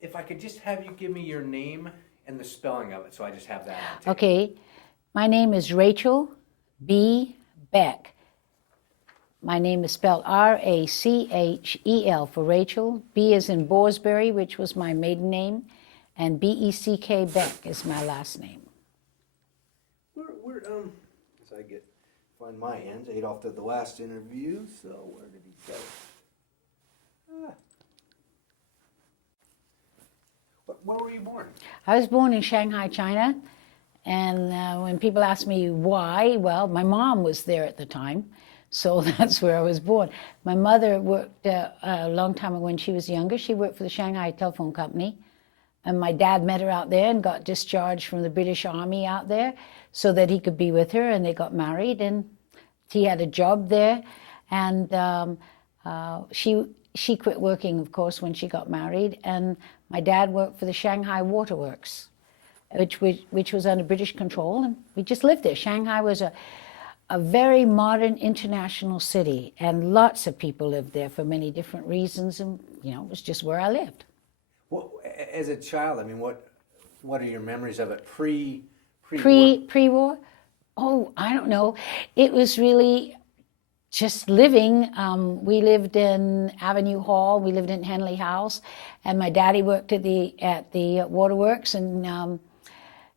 if I could just have you give me your name and the spelling of it, so I just have that on tape. Okay, my name is Rachel B. Beck. My name is spelled R-A-C-H-E-L for Rachel. B is in Borsberry, which was my maiden name, and B-E-C-K Beck is my last name. As I find my ends, Adolf did the last interview, so where did he go? Where were you born? I was born in Shanghai, China, and when people ask me why, well, my mom was there at the time, so that's where I was born. My mother worked a long time ago when she was younger. She worked for the Shanghai Telephone Company, and my dad met her out there and got discharged from the British Army out there so that he could be with her, and they got married, and he had a job there, and she quit working, of course, when she got married, and my dad worked for the Shanghai Waterworks, which was under British control, and we just lived there. Shanghai was a very modern international city, and lots of people lived there for many different reasons, and it was just where I lived. Well, as a child, I mean, what are your memories of it pre-war? Pre-war? Oh, I don't know. It was really just living. We lived in Avenue Hall. We lived in Henley House, and my daddy worked at the waterworks, and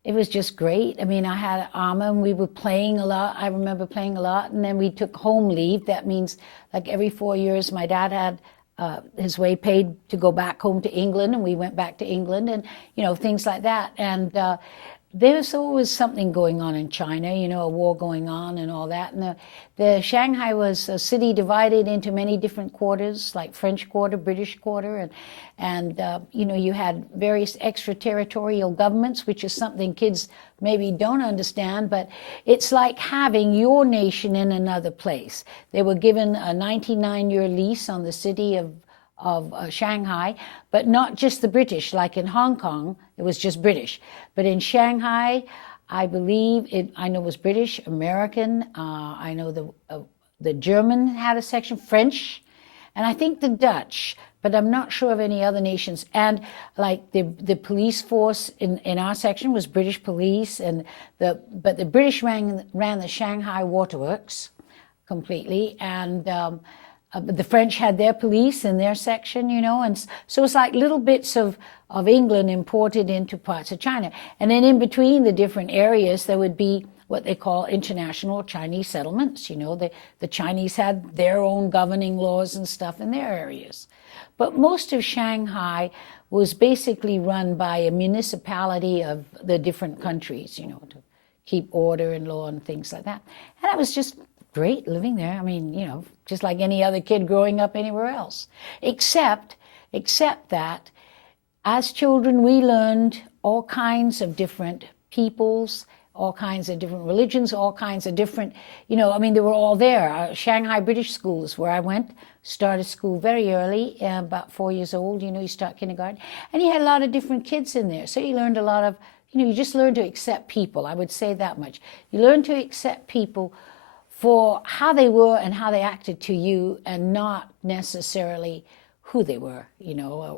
it was just great. I mean, I had Amma, and we were playing a lot. I remember playing a lot, and then we took home leave. That means, like every 4 years, my dad had his way paid to go back home to England, and we went back to England, and things like that. And there was always something going on in China, a war going on and all that. And the Shanghai was a city divided into many different quarters, like French Quarter, British Quarter, and you had various extraterritorial governments, which is something kids maybe don't understand, but it's like having your nation in another place. They were given a 99-year lease on the city of Shanghai, but not just the British, like in Hong Kong, it was just British. But in Shanghai, I believe I know it was British, American, I know the German had a section, French, and I think the Dutch, but I'm not sure of any other nations. And like the police force in our section was British police, but the British ran the Shanghai Waterworks completely, and the French had their police in their section, and so it's like little bits of England imported into parts of China. And then in between the different areas, there would be what they call international Chinese settlements. The Chinese had their own governing laws and stuff in their areas. But most of Shanghai was basically run by a municipality of the different countries, to keep order and law and things like that. And that was just great living there. I mean, just like any other kid growing up anywhere else. Except that as children, we learned all kinds of different peoples, all kinds of different religions, all kinds of different, they were all there. Shanghai British schools, where I went, started school very early, about 4 years old, you start kindergarten. And you had a lot of different kids in there. So you learned a lot of, you just learned to accept people. I would say that much. You learned to accept people for how they were and how they acted to you, and not necessarily who they were,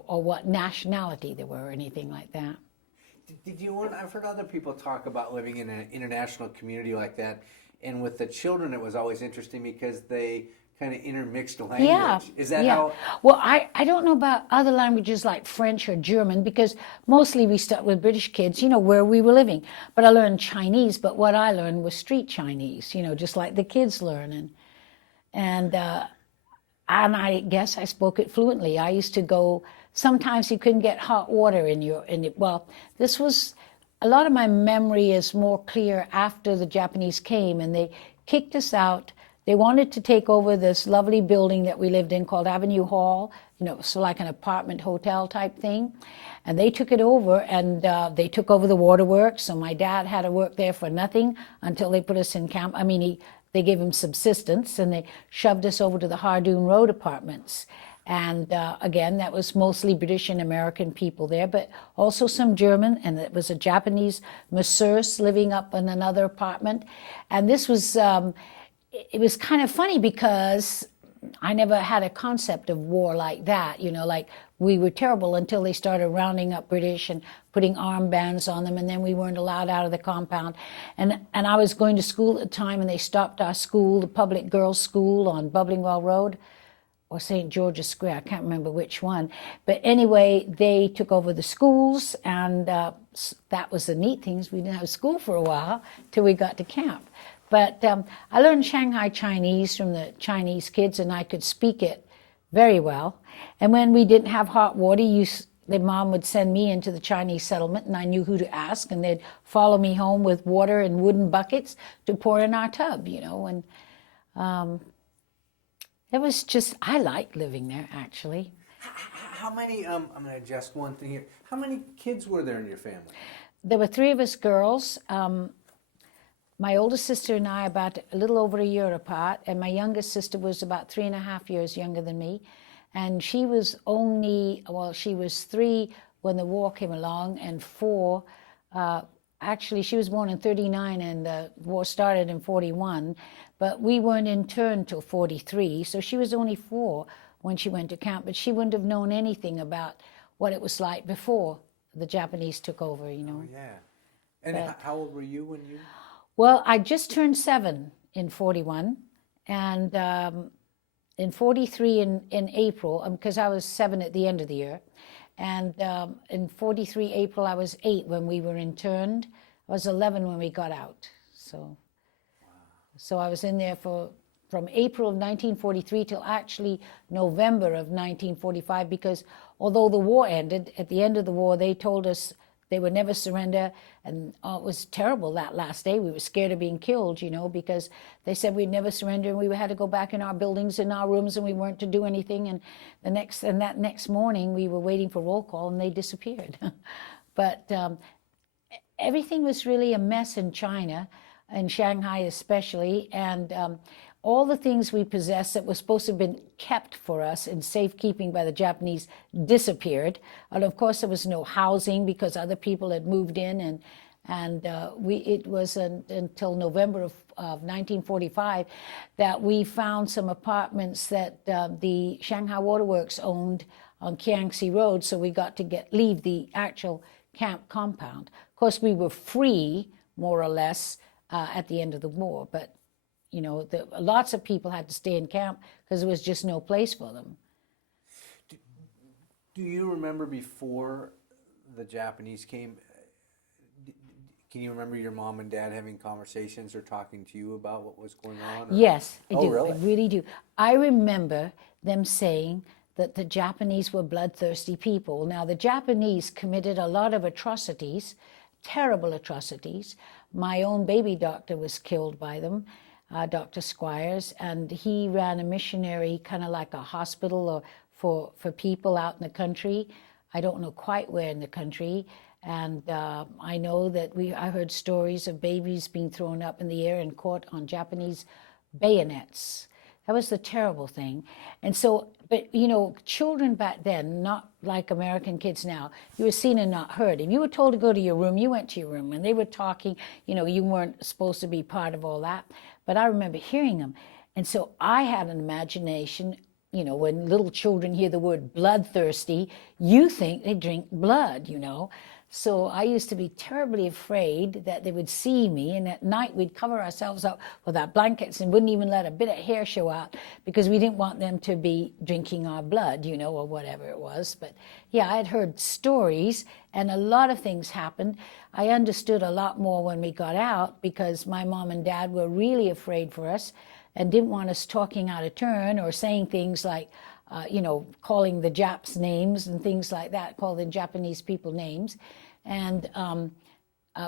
or what nationality they were, or anything like that. Did you want? I've heard other people talk about living in an international community like that, and with the children, it was always interesting because they kind of intermixed language. Yeah. Is that how? Well, I don't know about other languages like French or German, because mostly we stuck with British kids, where we were living. But I learned Chinese, but what I learned was street Chinese, just like the kids learn. And I guess I spoke it fluently. I used to go, sometimes you couldn't get hot water this was, a lot of my memory is more clear after the Japanese came and they kicked us out. They wanted to take over this lovely building that we lived in called Avenue Hall, so like an apartment hotel type thing. And they took it over, and they took over the waterworks. So my dad had to work there for nothing until they put us in camp. They gave him subsistence, and they shoved us over to the Hardoon Road apartments. And again, that was mostly British and American people there, but also some German, and it was a Japanese masseuse living up in another apartment. And this was, it was kind of funny because I never had a concept of war like that, like we were terrible until they started rounding up British and putting armbands on them, and then we weren't allowed out of the compound. And I was going to school at the time, and they stopped our school, the public girls' school on Bubblingwell Road, or St. George's Square, I can't remember which one. But anyway, they took over the schools, and that was the neat things. We didn't have school for a while till we got to camp. But I learned Shanghai Chinese from the Chinese kids, and I could speak it very well. And when we didn't have hot water, the mom would send me into the Chinese settlement, and I knew who to ask, and they'd follow me home with water and wooden buckets to pour in our tub, and it was just, I liked living there, actually. How many, I'm going to adjust one thing here. How many kids were there in your family? There were 3 of us girls. My oldest sister and I about a little over a year apart, and my youngest sister was about 3.5 years younger than me. And she was she was 3 when the war came along, and 4, actually she was born in 39 and the war started in 41, but we weren't interned till 43, so she was only 4 when she went to camp, but she wouldn't have known anything about what it was like before the Japanese took over, Oh, yeah. And how old were you when you... Well, I just turned 7 in 41, and in 43 in April, because I was 7 at the end of the year, and in 43 April I was 8 when we were interned. I was 11 when we got out. So I was in there from April of 1943 till actually November of 1945, because although the war ended, at the end of the war they told us they would never surrender, and it was terrible that last day. We were scared of being killed, because they said we'd never surrender, and we had to go back in our buildings, in our rooms, and we weren't to do anything. And that next morning, we were waiting for roll call, and they disappeared. But everything was really a mess in China, in Shanghai especially, and all the things we possessed that were supposed to have been kept for us in safekeeping by the Japanese disappeared. And of course, there was no housing because other people had moved in, and it was until November of 1945 that we found some apartments that the Shanghai Waterworks owned on Kiangsi Road, so we got to leave the actual camp compound. Of course, we were free, more or less, at the end of the war, but lots of people had to stay in camp because there was just no place for them. Do you remember before the Japanese came, can you remember your mom and dad having conversations or talking to you about what was going on? Yes, I do. Really? I really do. I remember them saying that the Japanese were bloodthirsty people. Now, the Japanese committed a lot of atrocities, terrible atrocities. My own baby doctor was killed by them. Dr. Squires, and he ran a missionary, kind of like a hospital for people out in the country. I don't know quite where in the country. And I know that I heard stories of babies being thrown up in the air and caught on Japanese bayonets. That was the terrible thing. And so, but children back then, not like American kids now, you were seen and not heard. If you were told to go to your room, you went to your room, and they were talking, you weren't supposed to be part of all that. But I remember hearing them. And so I had an imagination, when little children hear the word bloodthirsty, you think they drink blood, So I used to be terribly afraid that they would see me, and at night we'd cover ourselves up with our blankets and wouldn't even let a bit of hair show out because we didn't want them to be drinking our blood, or whatever it was. But yeah, I had heard stories, and a lot of things happened. I understood a lot more when we got out because my mom and dad were really afraid for us and didn't want us talking out of turn or saying things like, calling the Japs names and things like that, call the Japanese people names. And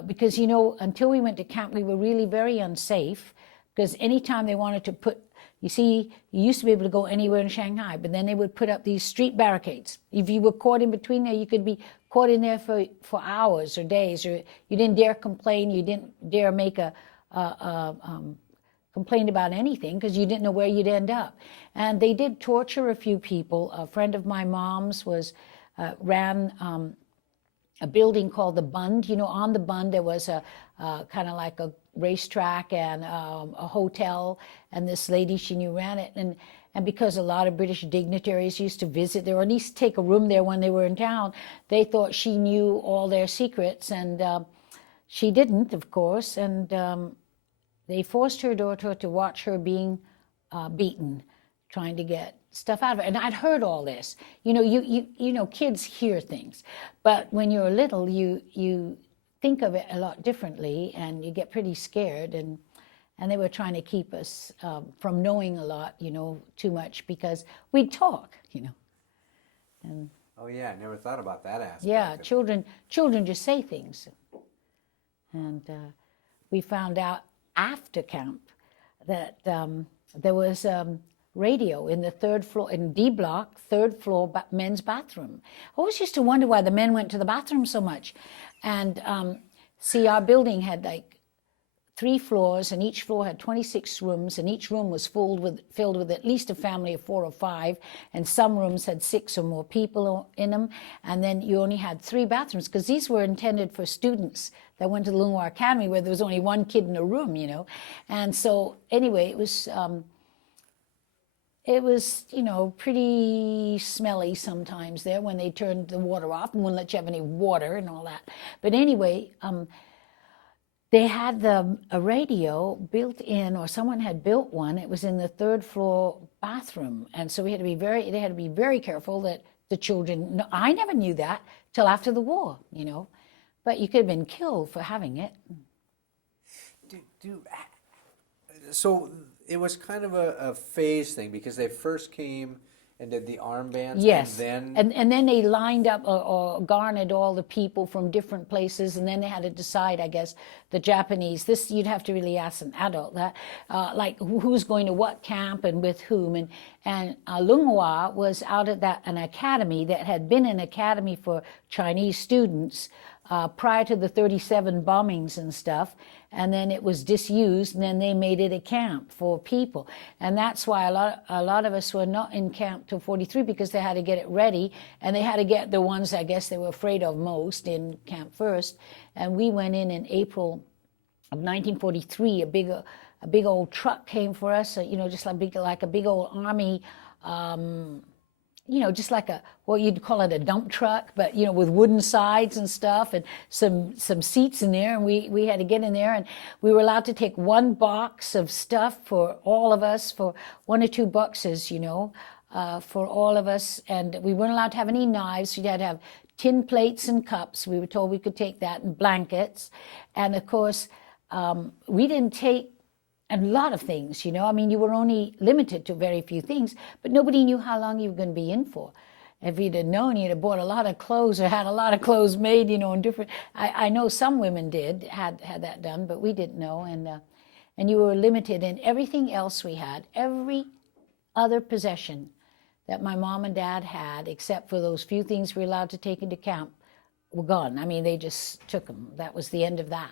because, until we went to camp, we were really very unsafe because anytime they wanted to you used to be able to go anywhere in Shanghai, but then they would put up these street barricades. If you were caught in between there, you could be caught in there for hours or days, or you didn't dare complain, you didn't dare make a complaint about anything because you didn't know where you'd end up. And they did torture a few people. A friend of my mom's ran a building called the Bund. On the Bund there was a kind of like a racetrack and a hotel, and this lady she knew ran it. And because a lot of British dignitaries used to visit there, or at least take a room there when they were in town, they thought she knew all their secrets, and she didn't, of course. And they forced her daughter to watch her being beaten, trying to get stuff out of her. And I'd heard all this. You know, you know, kids hear things, but when you're little, you think of it a lot differently, and you get pretty scared. And they were trying to keep us from knowing a lot, you know, too much, because we'd talk, you know. And oh yeah, I never thought about that aspect. yeah, children just say things. And we found out after camp that there was radio in the third floor, in D block, third floor men's bathroom. I always used to wonder why the men went to the bathroom so much. And see, our building had like 3 floors, and each floor had 26 rooms, and each room was filled with at least a family of 4 or 5, and some rooms had 6 or more people in them. And then you only had 3 bathrooms, because these were intended for students that went to the Lungwa Academy, where there was only 1 kid in a room, you know. And so anyway, it was, you know, pretty smelly sometimes there when they turned the water off and wouldn't let you have any water and all that. But anyway, they had a radio built in, or someone had built one. It was in the 3rd floor bathroom, and so they had to be very careful that the children. I never knew that till after the war, you know, but you could have been killed for having it. So it was kind of a phase thing, because they first came and did the armbands. Yes, and then they lined up or garnered all the people from different places, and then they had to decide, I guess, the Japanese. This you'd have to really ask an adult that, like who's going to what camp and with whom. And Lungwa was out at an academy that had been an academy for Chinese students prior to the 37 bombings and stuff. And then it was disused, and then they made it a camp for people. And that's why a lot of us were not in camp till 43, because they had to get it ready, and they had to get the ones, I guess, they were afraid of most in camp first. And we went in April of 1943. A big old truck came for us, you know, just like a big old army, you know, just like what you'd call it, a dump truck, but, you know, with wooden sides and stuff, and some seats in there. And we had to get in there, and we were allowed to take 1 box of stuff for all of us, for 1 or 2 boxes, you know, for all of us. And we weren't allowed to have any knives. We had to have tin plates and cups. We were told we could take that, and blankets. And of course, we didn't take a lot of things, you know. I mean, you were only limited to very few things, but nobody knew how long you were going to be in for. If you'd have known, you'd have bought a lot of clothes or had a lot of clothes made, you know, in different. I know some women had that done, but we didn't know. And you were limited in everything else we had. Every other possession that my mom and dad had, except for those few things we were allowed to take into camp, were gone. I mean, they just took them. That was the end of that.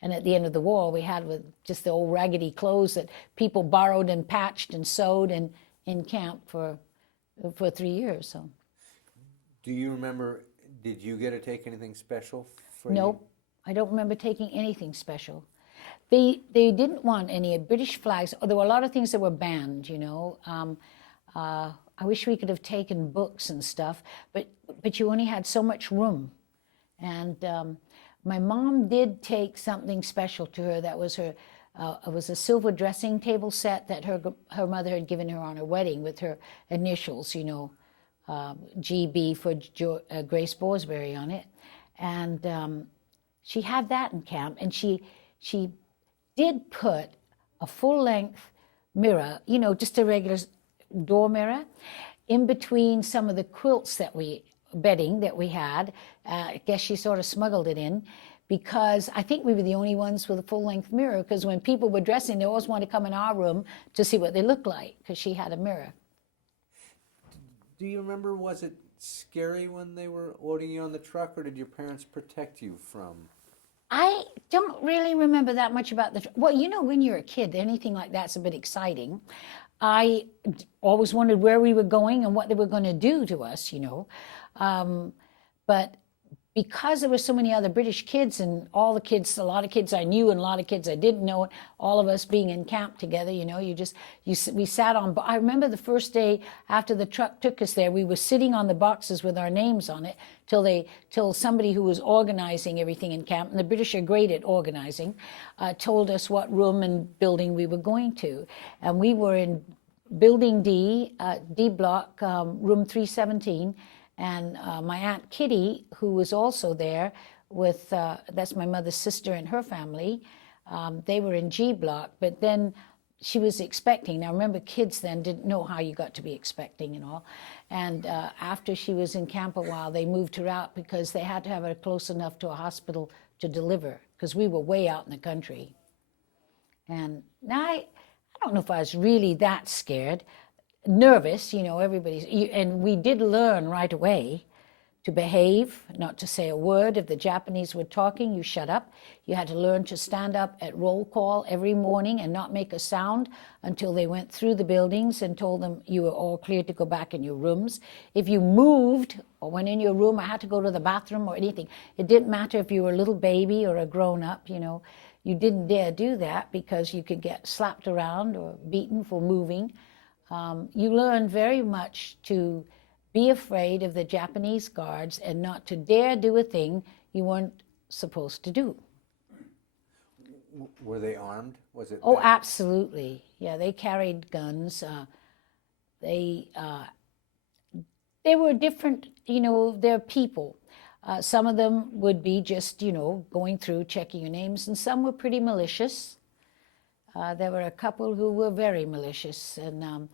And at the end of the war, we had with just the old raggedy clothes that people borrowed and patched and sewed in camp for 3 years. So, do you remember? Did you get to take anything special? Nope, I don't remember taking anything special. They didn't want any British flags. There were a lot of things that were banned. You know, I wish we could have taken books and stuff, but you only had so much room, and. My mom did take something special to her. That was her. It was a silver dressing table set that her mother had given her on her wedding, with her initials, you know, GB for Grace Borsberry on it. And she had that in camp, and she did put a full-length mirror, you know, just a regular door mirror, in between some of the quilts bedding that we had. I guess she sort of smuggled it in, because I think we were the only ones with a full-length mirror, because when people were dressing, they always wanted to come in our room to see what they looked like, because she had a mirror. Do you remember, was it scary when they were loading you on the truck, or did your parents protect you from? I don't really remember that much about well, you know, when you're a kid, anything like that's a bit exciting. I always wondered where we were going and what they were going to do to us, you know. But because there were so many other British kids, and all the kids, a lot of kids I knew and a lot of kids I didn't know, all of us being in camp together, we sat on, I remember the first day after the truck took us there, we were sitting on the boxes with our names on it till somebody who was organizing everything in camp, and the British are great at organizing, told us what room and building we were going to. And we were in Building D, D block, room 317, and my Aunt Kitty, who was also there with, that's my mother's sister and her family, they were in G block, but then she was expecting. Now remember, kids then didn't know how you got to be expecting and all. And after she was in camp a while, they moved her out because they had to have her close enough to a hospital to deliver, because we were way out in the country. And now I don't know if I was really that scared. Nervous, and we did learn right away to behave, not to say a word. If the Japanese were talking, you shut up. You had to learn to stand up at roll call every morning and not make a sound until they went through the buildings and told them you were all clear to go back in your rooms. If you moved or went in your room, I had to go to the bathroom or anything. It didn't matter if you were a little baby or a grown-up, you didn't dare do that because you could get slapped around or beaten for moving. You learn very much to be afraid of the Japanese guards and not to dare do a thing you weren't supposed to do. Were they armed? Was it? Oh, absolutely. Yeah, they carried guns. They were different, they're people. Some of them would be just, going through, checking your names, and some were pretty malicious. There were a couple who were very malicious, and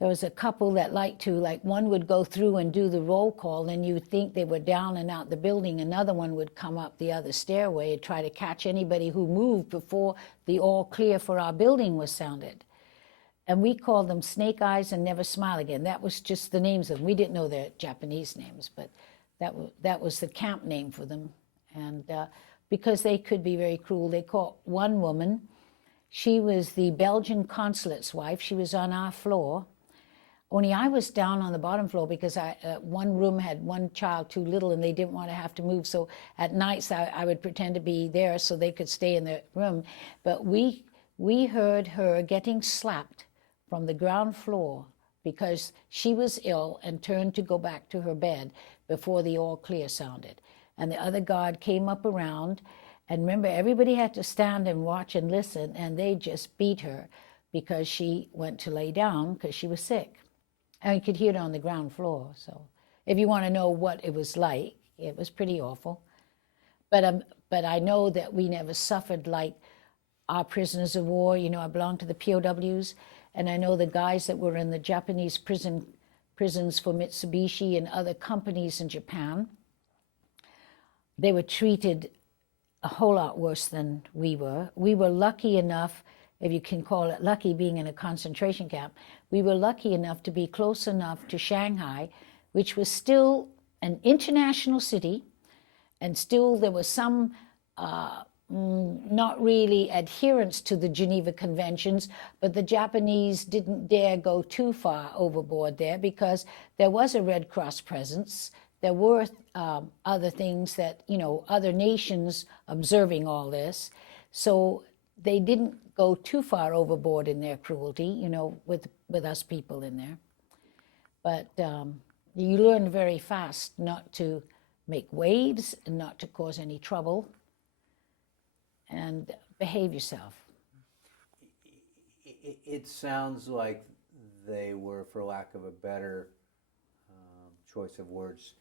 there was a couple that liked to, one would go through and do the roll call, and you would think they were down and out the building. Another one would come up the other stairway and try to catch anybody who moved before the all clear for our building was sounded. And we called them Snake Eyes and Never Smile Again. That was just the names of them. We didn't know their Japanese names, but that was the camp name for them. And because they could be very cruel, they caught one woman. She was the Belgian consulate's wife. She was on our floor. Only I was down on the bottom floor because one room had one child too little and they didn't want to have to move. So at nights I would pretend to be there so they could stay in the room. But we heard her getting slapped from the ground floor because she was ill and turned to go back to her bed before the all clear sounded. And the other guard came up around, and remember, everybody had to stand and watch and listen, and they just beat her because she went to lay down because she was sick. And you could hear it on the ground floor. So if you want to know what it was like, it was pretty awful. But I know that we never suffered like our prisoners of war. I belonged to the POWs, and I know the guys that were in the Japanese prisons for Mitsubishi and other companies in Japan, they were treated a whole lot worse than we were. We were lucky enough, if you can call it lucky, being in a concentration camp, we were lucky enough to be close enough to Shanghai, which was still an international city, and still there was some not really adherence to the Geneva Conventions, but the Japanese didn't dare go too far overboard there because there was a Red Cross presence. There were other things that, other nations observing all this. So they didn't go too far overboard in their cruelty, with us people in there. But you learn very fast not to make waves and not to cause any trouble and behave yourself. It sounds like they were, for lack of a better choice of words,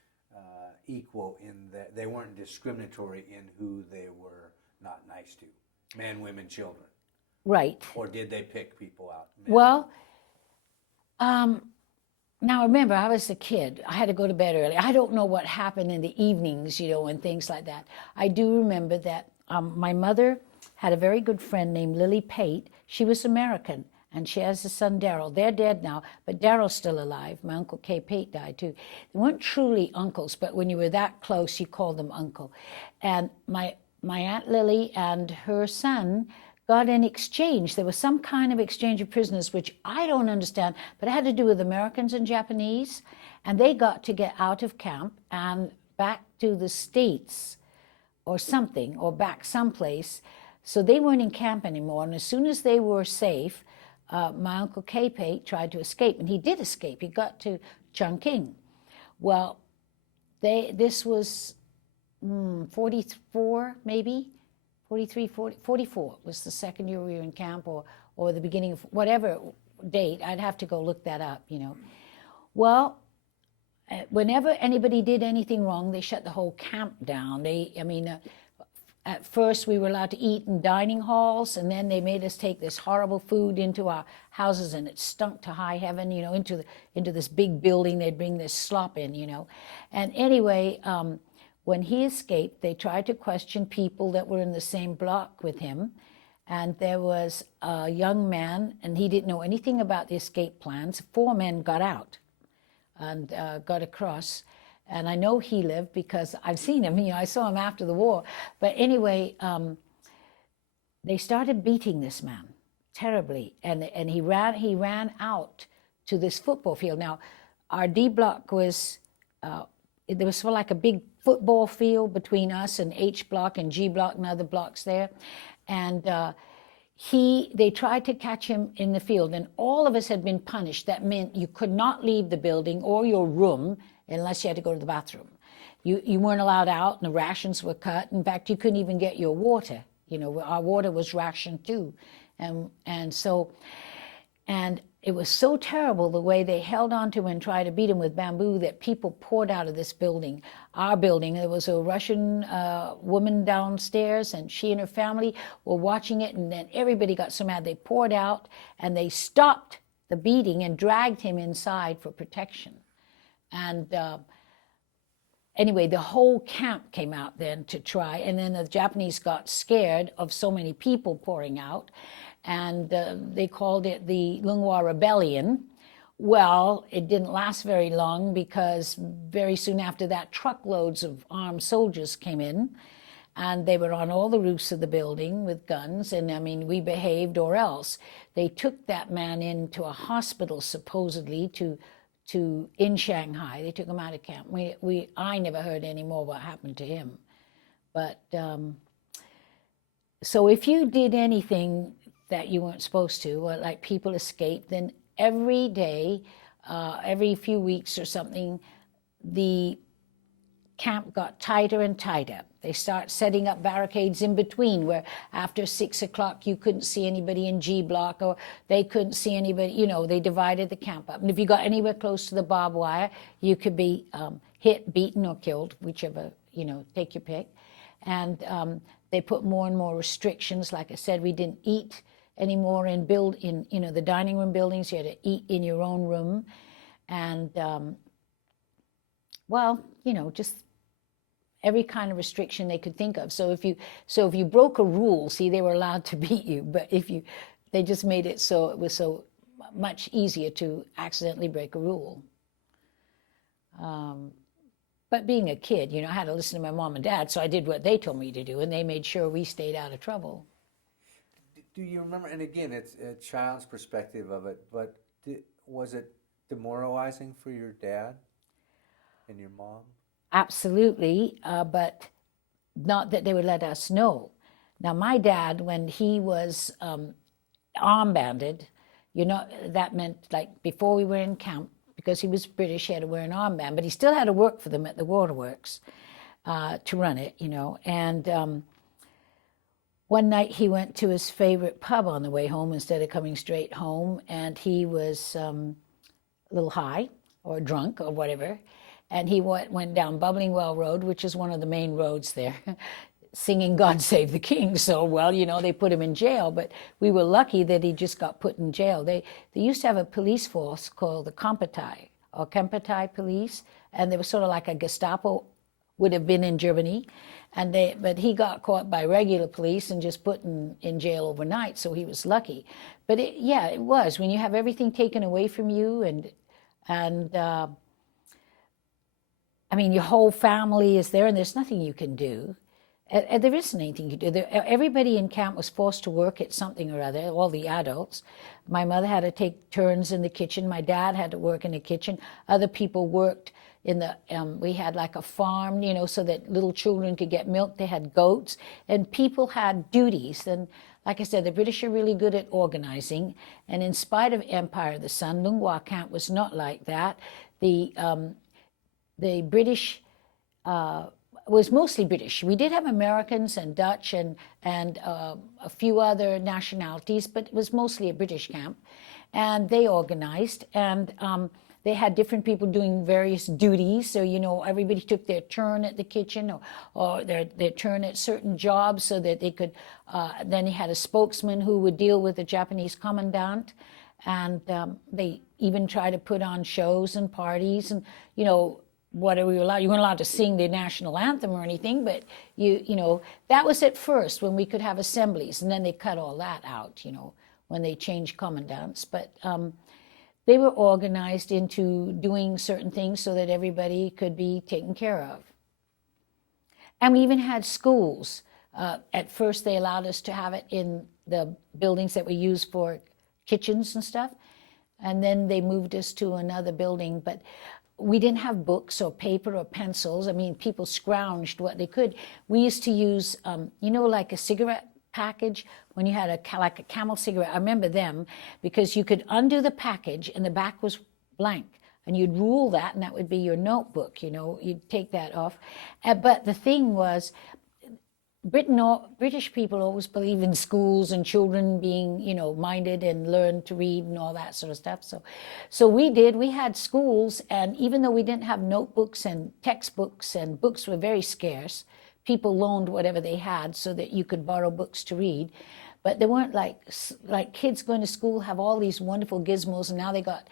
equal in that they weren't discriminatory in who they were not nice to. Men, women, children. Right. Or did they pick people out? Well, now remember, I was a kid. I had to go to bed early. I don't know what happened in the evenings, and things like that. I do remember that my mother had a very good friend named Lily Pate. She was American, and she has a son, Daryl. They're dead now, but Daryl's still alive. My Uncle Kay Pate died, too. They weren't truly uncles, but when you were that close, you called them uncle. And my Aunt Lily and her son got an exchange. There was some kind of exchange of prisoners, which I don't understand, but it had to do with Americans and Japanese, and they got to get out of camp and back to the States or something, or back someplace. So they weren't in camp anymore. And as soon as they were safe, my Uncle Kepe tried to escape, and he did escape. He got to Chongqing. Well, this was 44, maybe, 43, 40, 44 was the second year we were in camp, or the beginning of whatever date. I'd have to go look that up, you know. Well, whenever anybody did anything wrong, they shut the whole camp down. At first we were allowed to eat in dining halls, and then they made us take this horrible food into our houses, and it stunk to high heaven, you know, into this big building. They'd bring this slop in, you know. And anyway, when he escaped, they tried to question people that were in the same block with him. And there was a young man, and he didn't know anything about the escape plans. 4 men got out and got across. And I know he lived because I've seen him. You know, I saw him after the war. But anyway, they started beating this man terribly, and he ran out to this football field. Now, our D block was there was like a big football field between us and H block and G block and other blocks there, and they tried to catch him in the field, and all of us had been punished. That meant you could not leave the building or your room unless you had to go to the bathroom. You weren't allowed out, and the rations were cut. In fact, you couldn't even get your water. You know, our water was rationed too. And it was so terrible the way they held on to him and tried to beat him with bamboo that people poured out of this building, our building. There was a Russian woman downstairs, and she and her family were watching it, and then everybody got so mad they poured out, and they stopped the beating and dragged him inside for protection. And anyway, the whole camp came out then to try, and then the Japanese got scared of so many people pouring out, and they called it the Lungwa Rebellion. Well, it didn't last very long, because very soon after that, truckloads of armed soldiers came in, and they were on all the roofs of the building with guns, and I mean, we behaved or else. They took that man into a hospital, supposedly, in Shanghai. They took him out of camp. I never heard any more what happened to him. But so if you did anything that you weren't supposed to, or like people escaped, then every day, every few weeks or something, the camp got tighter and tighter. They start setting up barricades in between, where after 6 o'clock you couldn't see anybody in G block, or they couldn't see anybody. You know, they divided the camp up. And if you got anywhere close to the barbed wire, you could be hit, beaten, or killed, whichever, you know, take your pick. And they put more and more restrictions. Like I said, we didn't eat anymore in the dining room buildings. You had to eat in your own room. And well, you know, just every kind of restriction they could think of. So if you broke a rule, see, they were allowed to beat you. But they just made it so it was so much easier to accidentally break a rule. But being a kid, you know, I had to listen to my mom and dad, so I did what they told me to do, and they made sure we stayed out of trouble. Do you remember, and again, it's a child's perspective of it, but was it demoralizing for your dad and your mom? Absolutely, but not that they would let us know. Now, my dad, when he was armbanded, you know, that meant, like, before we were in camp, because he was British, he had to wear an armband, but he still had to work for them at the waterworks to run it, you know. And one night he went to his favorite pub on the way home instead of coming straight home, and he was a little high or drunk or whatever, and he went down Bubbling Well Road, which is one of the main roads there, singing God Save the King. So, well, you know, they put him in jail, but we were lucky that he just got put in jail. They used to have a police force called the Kompartei, or Kemppartei police, and they were sort of like a Gestapo would have been in Germany. But he got caught by regular police and just put in jail overnight, so he was lucky. But it was, when you have everything taken away from you, and I mean, your whole family is there, and there's nothing you can do. There isn't anything you do. Everybody in camp was forced to work at something or other, all the adults. My mother had to take turns in the kitchen. My dad had to work in the kitchen. Other people worked in the we had like a farm, you know, so that little children could get milk. They had goats, and people had duties. And like I said, the British are really good at organizing. And in spite of Empire of the Sun, Lungwa camp was not like that. The British was mostly British. We did have Americans and Dutch and a few other nationalities, but it was mostly a British camp. And they organized, and they had different people doing various duties. So, you know, everybody took their turn at the kitchen or their turn at certain jobs so that they could, then they had a spokesman who would deal with the Japanese commandant. And they even tried to put on shows and parties and, you know, what are we allowed? You weren't allowed to sing the national anthem or anything, but you know, that was at first when we could have assemblies, and then they cut all that out, you know, when they changed commandants. But they were organized into doing certain things so that everybody could be taken care of. And we even had schools. At first, they allowed us to have it in the buildings that we used for kitchens and stuff, and then they moved us to another building. But we didn't have books or paper or pencils. I mean, people scrounged what they could. We used to use, you know, like a cigarette package when you had like a Camel cigarette. I remember them because you could undo the package and the back was blank. And you'd rule that, and that would be your notebook, you know. You'd take that off. But the thing was, British people always believe in schools and children being, you know, minded and learn to read and all that sort of stuff. So we had schools, and even though we didn't have notebooks and textbooks and books were very scarce, people loaned whatever they had so that you could borrow books to read. But they weren't like kids going to school have all these wonderful gizmos, and now they got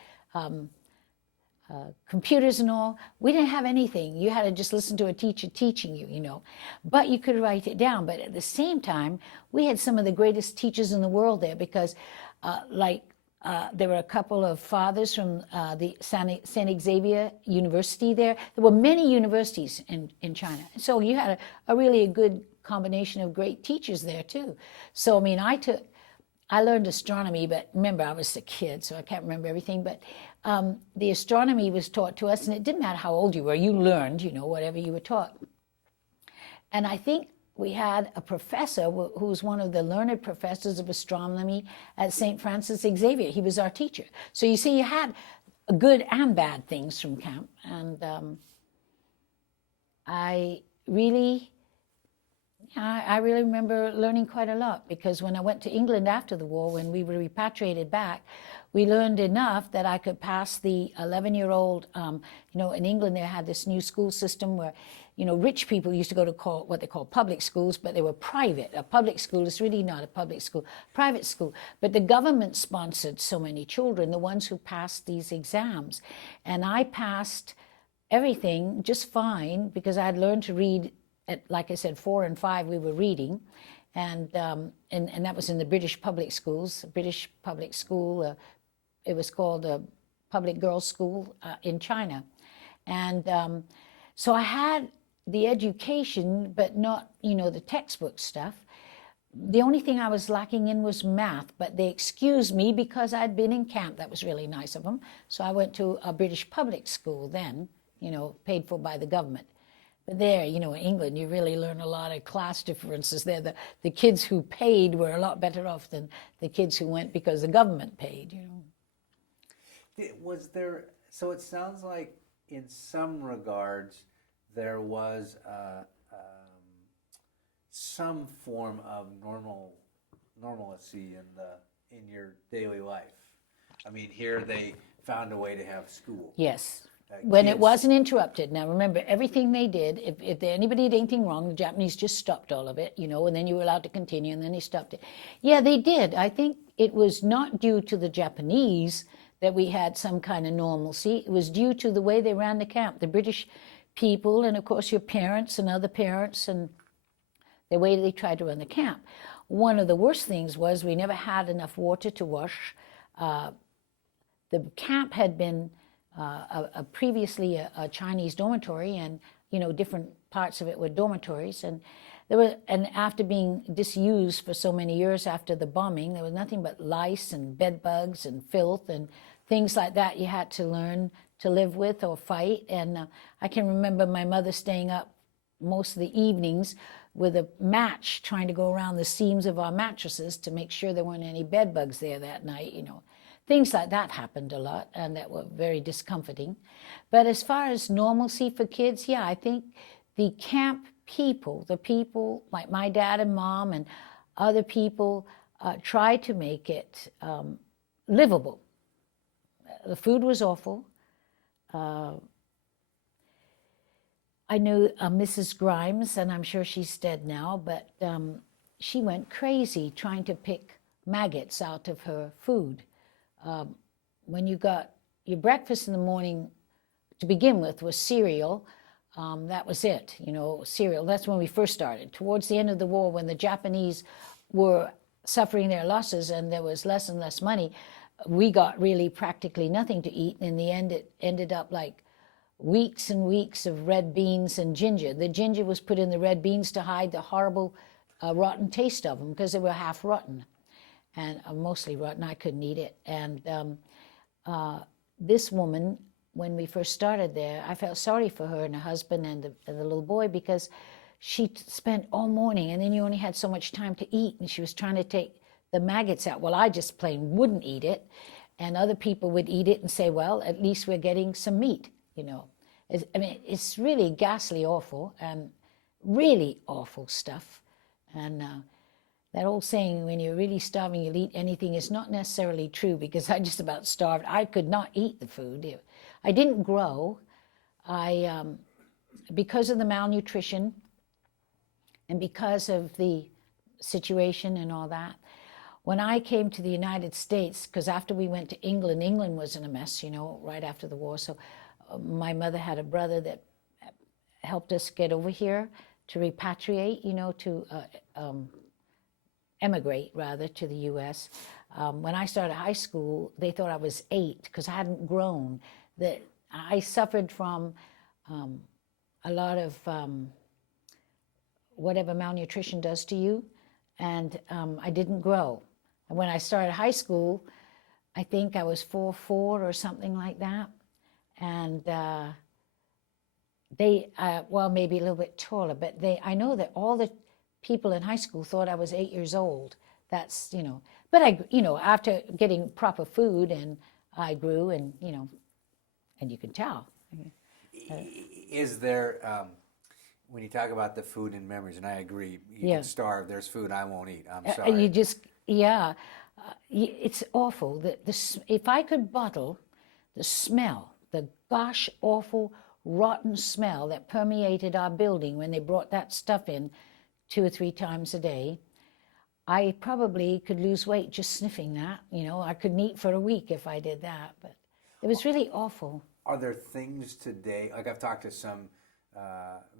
computers and all. We didn't have anything. You had to just listen to a teacher teaching you, you know. But you could write it down. But at the same time, we had some of the greatest teachers in the world there because there were a couple of fathers from the St. Xavier University there. There were many universities in China. So you had a really good combination of great teachers there too. So, I mean, I learned astronomy, but remember, I was a kid, so I can't remember everything. But the astronomy was taught to us, and it didn't matter how old you were. You learned, you know, whatever you were taught. And I think we had a professor who was one of the learned professors of astronomy at St. Francis Xavier. He was our teacher. So you see, you had good and bad things from camp. And I really remember learning quite a lot, because when I went to England after the war, when we were repatriated back, we learned enough that I could pass the 11-year-old, you know, in England they had this new school system where, you know, rich people used to go to what they call public schools, but they were private. A public school is really not a public school, private school. But the government sponsored so many children, the ones who passed these exams. And I passed everything just fine because I had learned to read at, like I said, 4 and 5 we were reading. And that was in the British public schools, British public school. It was called a public girls' school in China. And so I had the education, but not, you know, the textbook stuff. The only thing I was lacking in was math, but they excused me because I'd been in camp. That was really nice of them. So I went to a British public school then, you know, paid for by the government. But there, you know, in England, you really learn a lot of class differences there. The kids who paid were a lot better off than the kids who went because the government paid, you know. Was there, so it sounds like in some regards there was some form of normalcy in your daily life. I mean, here they found a way to have school. Yes. When it wasn't interrupted. Now, remember, everything they did, if anybody did anything wrong, the Japanese just stopped all of it, you know, and then you were allowed to continue, and then they stopped it. Yeah, they did. I think it was not due to the Japanese that we had some kind of normalcy. It was due to the way they ran the camp, the British people, and of course your parents and other parents, and the way they tried to run the camp. One of the worst things was we never had enough water to wash. The camp had been previously a Chinese dormitory, and you know, different parts of it were dormitories, and after being disused for so many years after the bombing, there was nothing but lice and bed bugs and filth and things like that. You had to learn to live with or fight. And I can remember my mother staying up most of the evenings with a match trying to go around the seams of our mattresses to make sure there weren't any bed bugs there that night, you know. Things like that happened a lot and that were very discomforting. But as far as normalcy for kids, yeah, I think the camp people, the people like my dad and mom and other people tried to make it livable. The food was awful. I knew Mrs. Grimes, and I'm sure she's dead now, but she went crazy trying to pick maggots out of her food. When you got your breakfast in the morning, to begin with, was cereal. That was it, you know, cereal. That's when we first started. Towards the end of the war, when the Japanese were suffering their losses and there was less and less money, we got really practically nothing to eat. In the end, it ended up like weeks and weeks of red beans and ginger. The ginger was put in the red beans to hide the horrible rotten taste of them because they were half rotten and mostly rotten. I couldn't eat it. And this woman, when we first started there, I felt sorry for her and her husband and the little boy because she spent all morning and then you only had so much time to eat and she was trying to take the maggots out. Well, I just plain wouldn't eat it, and other people would eat it and say, well, at least we're getting some meat, you know. I mean, it's really ghastly awful and really awful stuff. And that old saying, when you're really starving, you'll eat anything, is not necessarily true because I just about starved. I could not eat the food. I didn't grow. Because of the malnutrition and because of the situation and all that, when I came to the United States, because after we went to England, England was in a mess, you know, right after the war. So my mother had a brother that helped us get over here to repatriate, you know, to emigrate, rather, to the U.S. When I started high school, they thought I was 8 because I hadn't grown. That I suffered from a lot of whatever malnutrition does to you, and I didn't grow. And when I started high school, I think I was 4'4" or something like that. And well, maybe a little bit taller, but I know that all the people in high school thought I was 8 years old. That's, you know, but after getting proper food, and I grew, and, you know, and you can tell. Is there, when you talk about the food and memories, and I agree, you can starve, there's food I won't eat, I'm sorry. It's awful. If I could bottle the smell, the gosh awful rotten smell that permeated our building when they brought that stuff in 2 or 3 times a day, I probably could lose weight just sniffing that. You know, I couldn't eat for a week if I did that, but it was really awful. Are there things today, like I've talked to some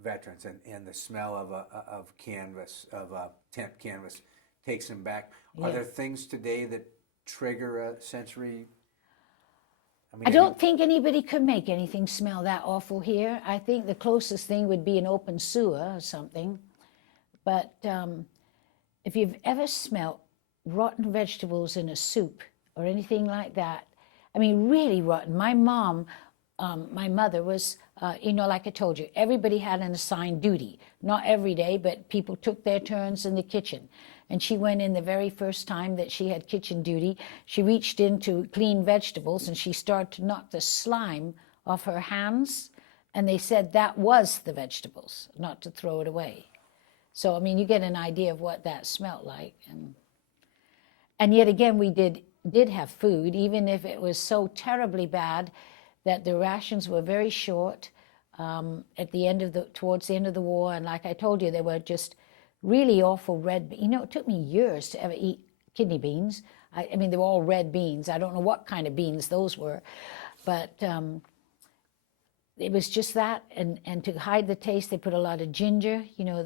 veterans, and the smell of canvas, of tent canvas, takes them back. Are there things today that trigger a sensory? I don't think anybody could make anything smell that awful here. I think the closest thing would be an open sewer or something. But if you've ever smelt rotten vegetables in a soup or anything like that, I mean, really rotten. My mom, my mother was, you know, like I told you, everybody had an assigned duty. Not every day, but people took their turns in the kitchen. And she went in the very first time that she had kitchen duty. She reached in to clean vegetables and she started to knock the slime off her hands. And they said that was the vegetables, not to throw it away. So, I mean, you get an idea of what that smelled like. And yet again, we did have food, even if it was so terribly bad that the rations were very short towards the end of the war. And like I told you, they were just really awful red. You know, it took me years to ever eat kidney beans. I mean, they were all red beans. I don't know what kind of beans those were, but it was just that. And to hide the taste, they put a lot of ginger, you know,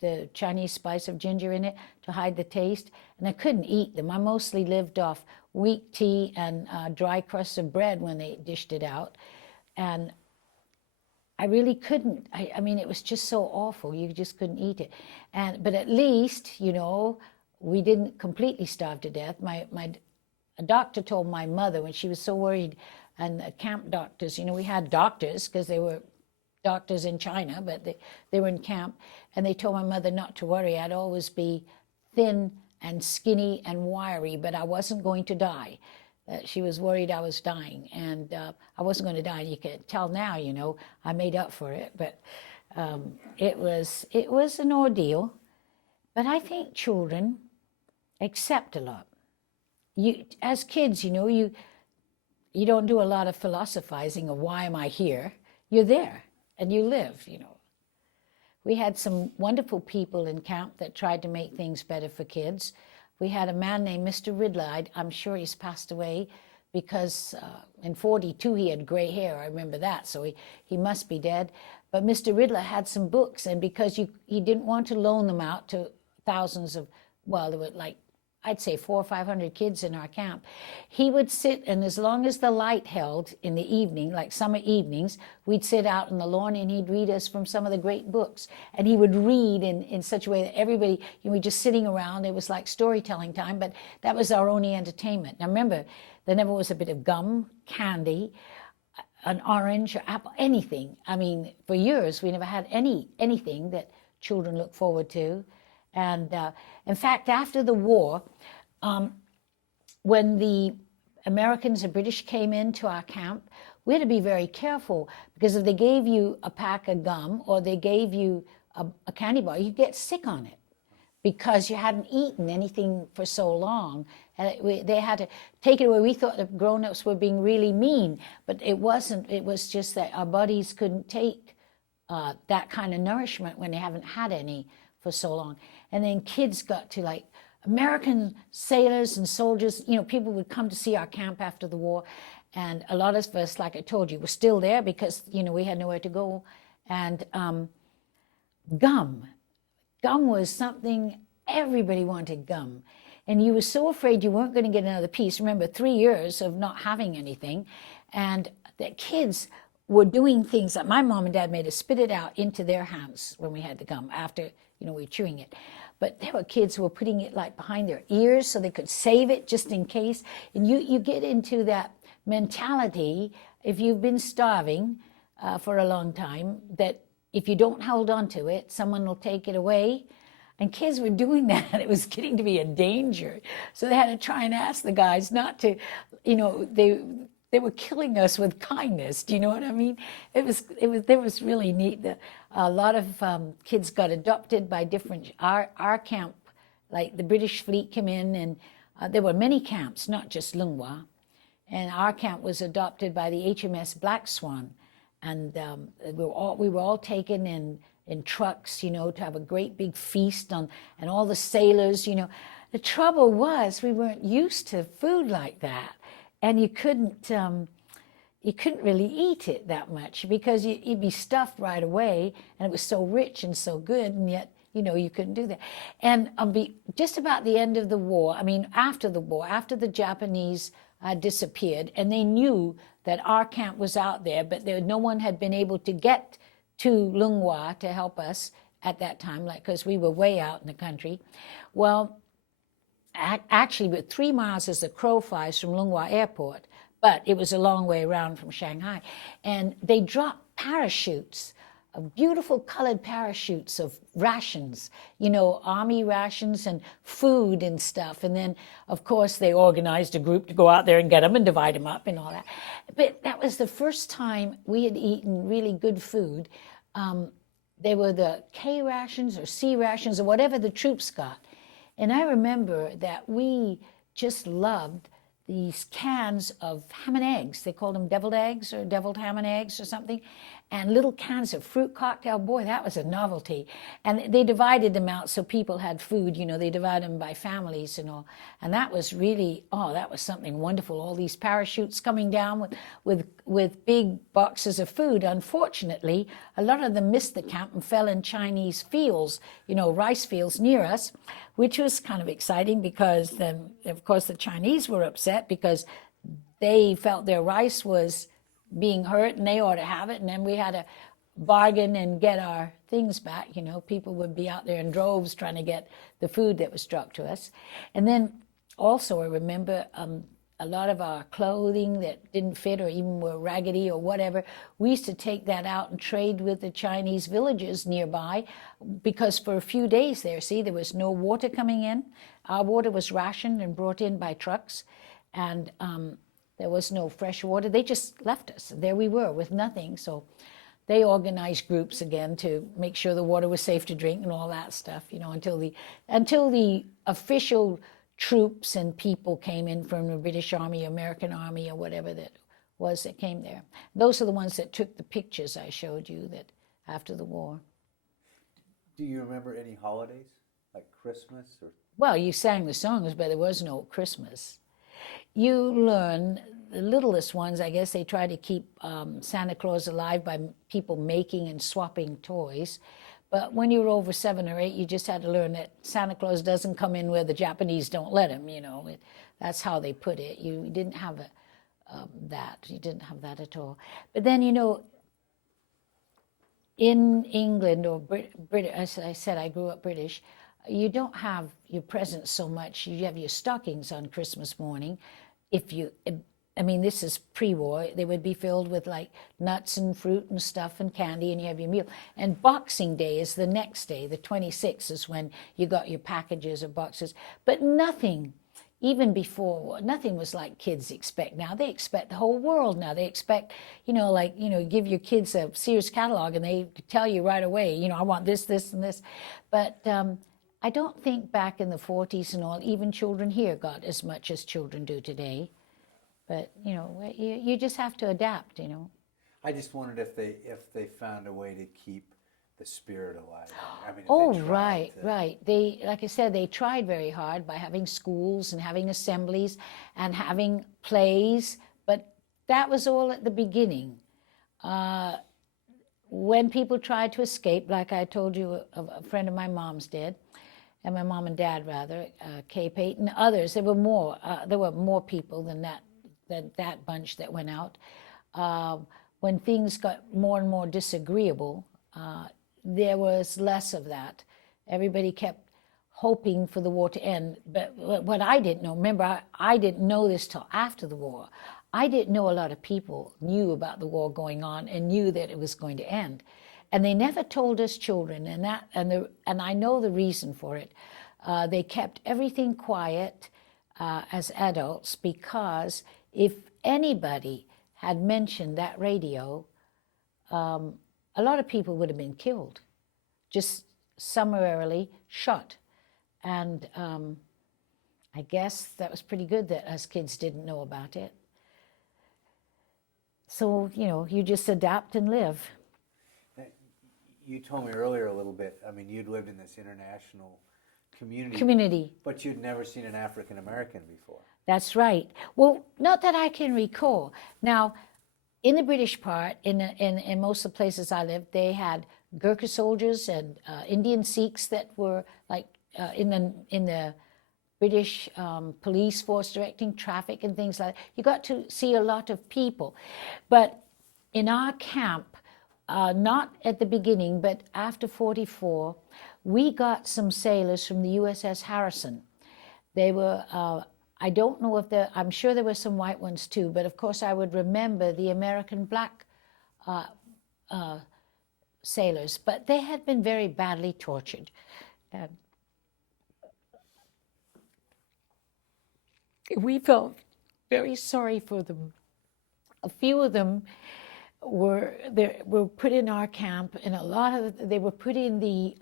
the Chinese spice of ginger in it to hide the taste. And I couldn't eat them. I mostly lived off wheat tea and dry crusts of bread when they dished it out. And I really couldn't. I mean, it was just so awful. You just couldn't eat it. But at least, you know, we didn't completely starve to death. A doctor told my mother when she was so worried and the camp doctors, we had doctors because they were doctors in China, but they were in camp, and they told my mother not to worry. I'd always be thin and skinny and wiry, but I wasn't going to die. She was worried I was dying, and I wasn't going to die. You can tell now, I made up for it, but it was an ordeal. But I think children accept a lot. As kids, you don't do a lot of philosophizing of why am I here. You're there and you live. We had some wonderful people in camp that tried to make things better for kids. We had a man named Mr. Ridler. I'm sure he's passed away because in 42 he had gray hair. I remember that, so he must be dead. But Mr. Ridler had some books, and because he didn't want to loan them out to thousands of, well, there were like, I'd say 400 or 500 kids in our camp. He would sit, and as long as the light held in the evening, like summer evenings, we'd sit out on the lawn and he'd read us from some of the great books. And he would read in such a way that everybody, we were just sitting around. It was like storytelling time, but that was our only entertainment. Now remember, there never was a bit of gum, candy, an orange or apple, anything. I mean, for years, we never had anything that children look forward to. And in fact, after the war, when the Americans and British came into our camp, we had to be very careful, because if they gave you a pack of gum or they gave you a candy bar, you'd get sick on it because you hadn't eaten anything for so long. And they had to take it away. We thought the grown-ups were being really mean, but it wasn't. It was just that our bodies couldn't take that kind of nourishment when they haven't had any for so long. And then kids got to, like, American sailors and soldiers, people would come to see our camp after the war. And a lot of us, like I told you, were still there because, we had nowhere to go. And gum was something, everybody wanted gum. And you were so afraid you weren't going to get another piece. Remember, 3 years of not having anything. And the kids were doing things that my mom and dad made us spit it out into their hands when we had the gum after, we were chewing it. But there were kids who were putting it like behind their ears so they could save it just in case. And you get into that mentality, if you've been starving for a long time, that if you don't hold on to it, someone will take it away. And kids were doing that. It was getting to be a danger. So they had to try and ask the guys not to, they were killing us with kindness. Do you know what I mean? It was really neat. A lot of kids got adopted by different, our camp, like the British fleet came in, and there were many camps, not just Lungwa. And our camp was adopted by the HMS Black Swan. And we were all taken in trucks, to have a great big feast and all the sailors, The trouble was we weren't used to food like that. And you couldn't really eat it that much because you'd be stuffed right away, and it was so rich and so good, and yet, you couldn't do that. And just about the end of the war, after the war, after the Japanese disappeared, and they knew that our camp was out there, but no one had been able to get to Lungwa to help us at that time, because we were way out in the country. Well, actually, we're 3 miles as the crow flies from Lungwa Airport, but it was a long way around from Shanghai. And they dropped parachutes, of beautiful colored parachutes of rations, army rations and food and stuff. And then, of course, they organized a group to go out there and get them and divide them up and all that. But that was the first time we had eaten really good food. They were the K rations or C rations or whatever the troops got. And I remember that we just loved these cans of ham and eggs. They called them deviled eggs or deviled ham and eggs or something. And little cans of fruit cocktail. Boy, that was a novelty. And they divided them out so people had food. They divided them by families and all. And that was really, that was something wonderful. All these parachutes coming down with big boxes of food. Unfortunately, a lot of them missed the camp and fell in Chinese fields, rice fields near us, which was kind of exciting because then, of course, the Chinese were upset because they felt their rice was being hurt and they ought to have it. And then we had to bargain and get our things back. People would be out there in droves trying to get the food that was struck to us. And then also I remember a lot of our clothing that didn't fit or even were raggedy or whatever, we used to take that out and trade with the Chinese villagers nearby, because for a few days there, see, there was no water coming in. Our water was rationed and brought in by trucks, and there was no fresh water. They just left us. There we were with nothing. So they organized groups again to make sure the water was safe to drink and all that stuff, you know, until the official troops and people came in from the British Army, American Army, or whatever that was that came there. Those are the ones that took the pictures I showed you that after the war. Do you remember any holidays, like Christmas? Or? Well, you sang the songs, but there was no Christmas. You learn, the littlest ones, I guess they try to keep Santa Claus alive by people making and swapping toys. But when you were over 7 or 8, you just had to learn that Santa Claus doesn't come in where the Japanese don't let him, you know. That's how they put it. You didn't have that. You didn't have that at all. But then, you know, in England or Britain, as I said, I grew up British, you don't have your presents so much. You have your stockings on Christmas morning. I mean, this is pre-war. They would be filled with like nuts and fruit and stuff and candy, and you have your meal. And Boxing Day is the next day. The 26th is when you got your packages or boxes. But nothing, even before war, nothing was like kids expect now. They expect the whole world now. They expect, you know, like, you know, give your kids a Sears catalog and they tell you right away, you know, I want this, this, and this. But I don't think back in the 40s and all, even children here got as much as children do today. But, you know, you just have to adapt, you know. I just wondered if they found a way to keep the spirit alive. I mean, Oh, right. They, like I said, they tried very hard by having schools and having assemblies and having plays, but that was all at the beginning. When people tried to escape, like I told you, a friend of my mom's did, and my mom and dad rather, Kay Payton, others, there were more people than that bunch that went out. When things got more and more disagreeable, there was less of that. Everybody kept hoping for the war to end. But what I didn't know, remember, I didn't know this till after the war. I didn't know a lot of people knew about the war going on and knew that it was going to end. And they never told us children, and I know the reason for it. They kept everything quiet as adults, because if anybody had mentioned that radio, a lot of people would have been killed, just summarily shot. And I guess that was pretty good that us kids didn't know about it. So, you know, you just adapt and live. You told me earlier a little bit, I mean, you'd lived in this international community. But you'd never seen an African American before. That's right. Well, not that I can recall. Now, in the British part, in most of the places I lived, they had Gurkha soldiers and Indian Sikhs that were like in the British police force directing traffic and things like that. You got to see a lot of people. But in our camp, not at the beginning, but after 44, we got some sailors from the USS Harrison. They were, I don't know if I'm sure there were some white ones too, but of course I would remember the American black sailors, but they had been very badly tortured. And we felt very sorry for them. A few of them were put in our camp, and a lot of they were put in the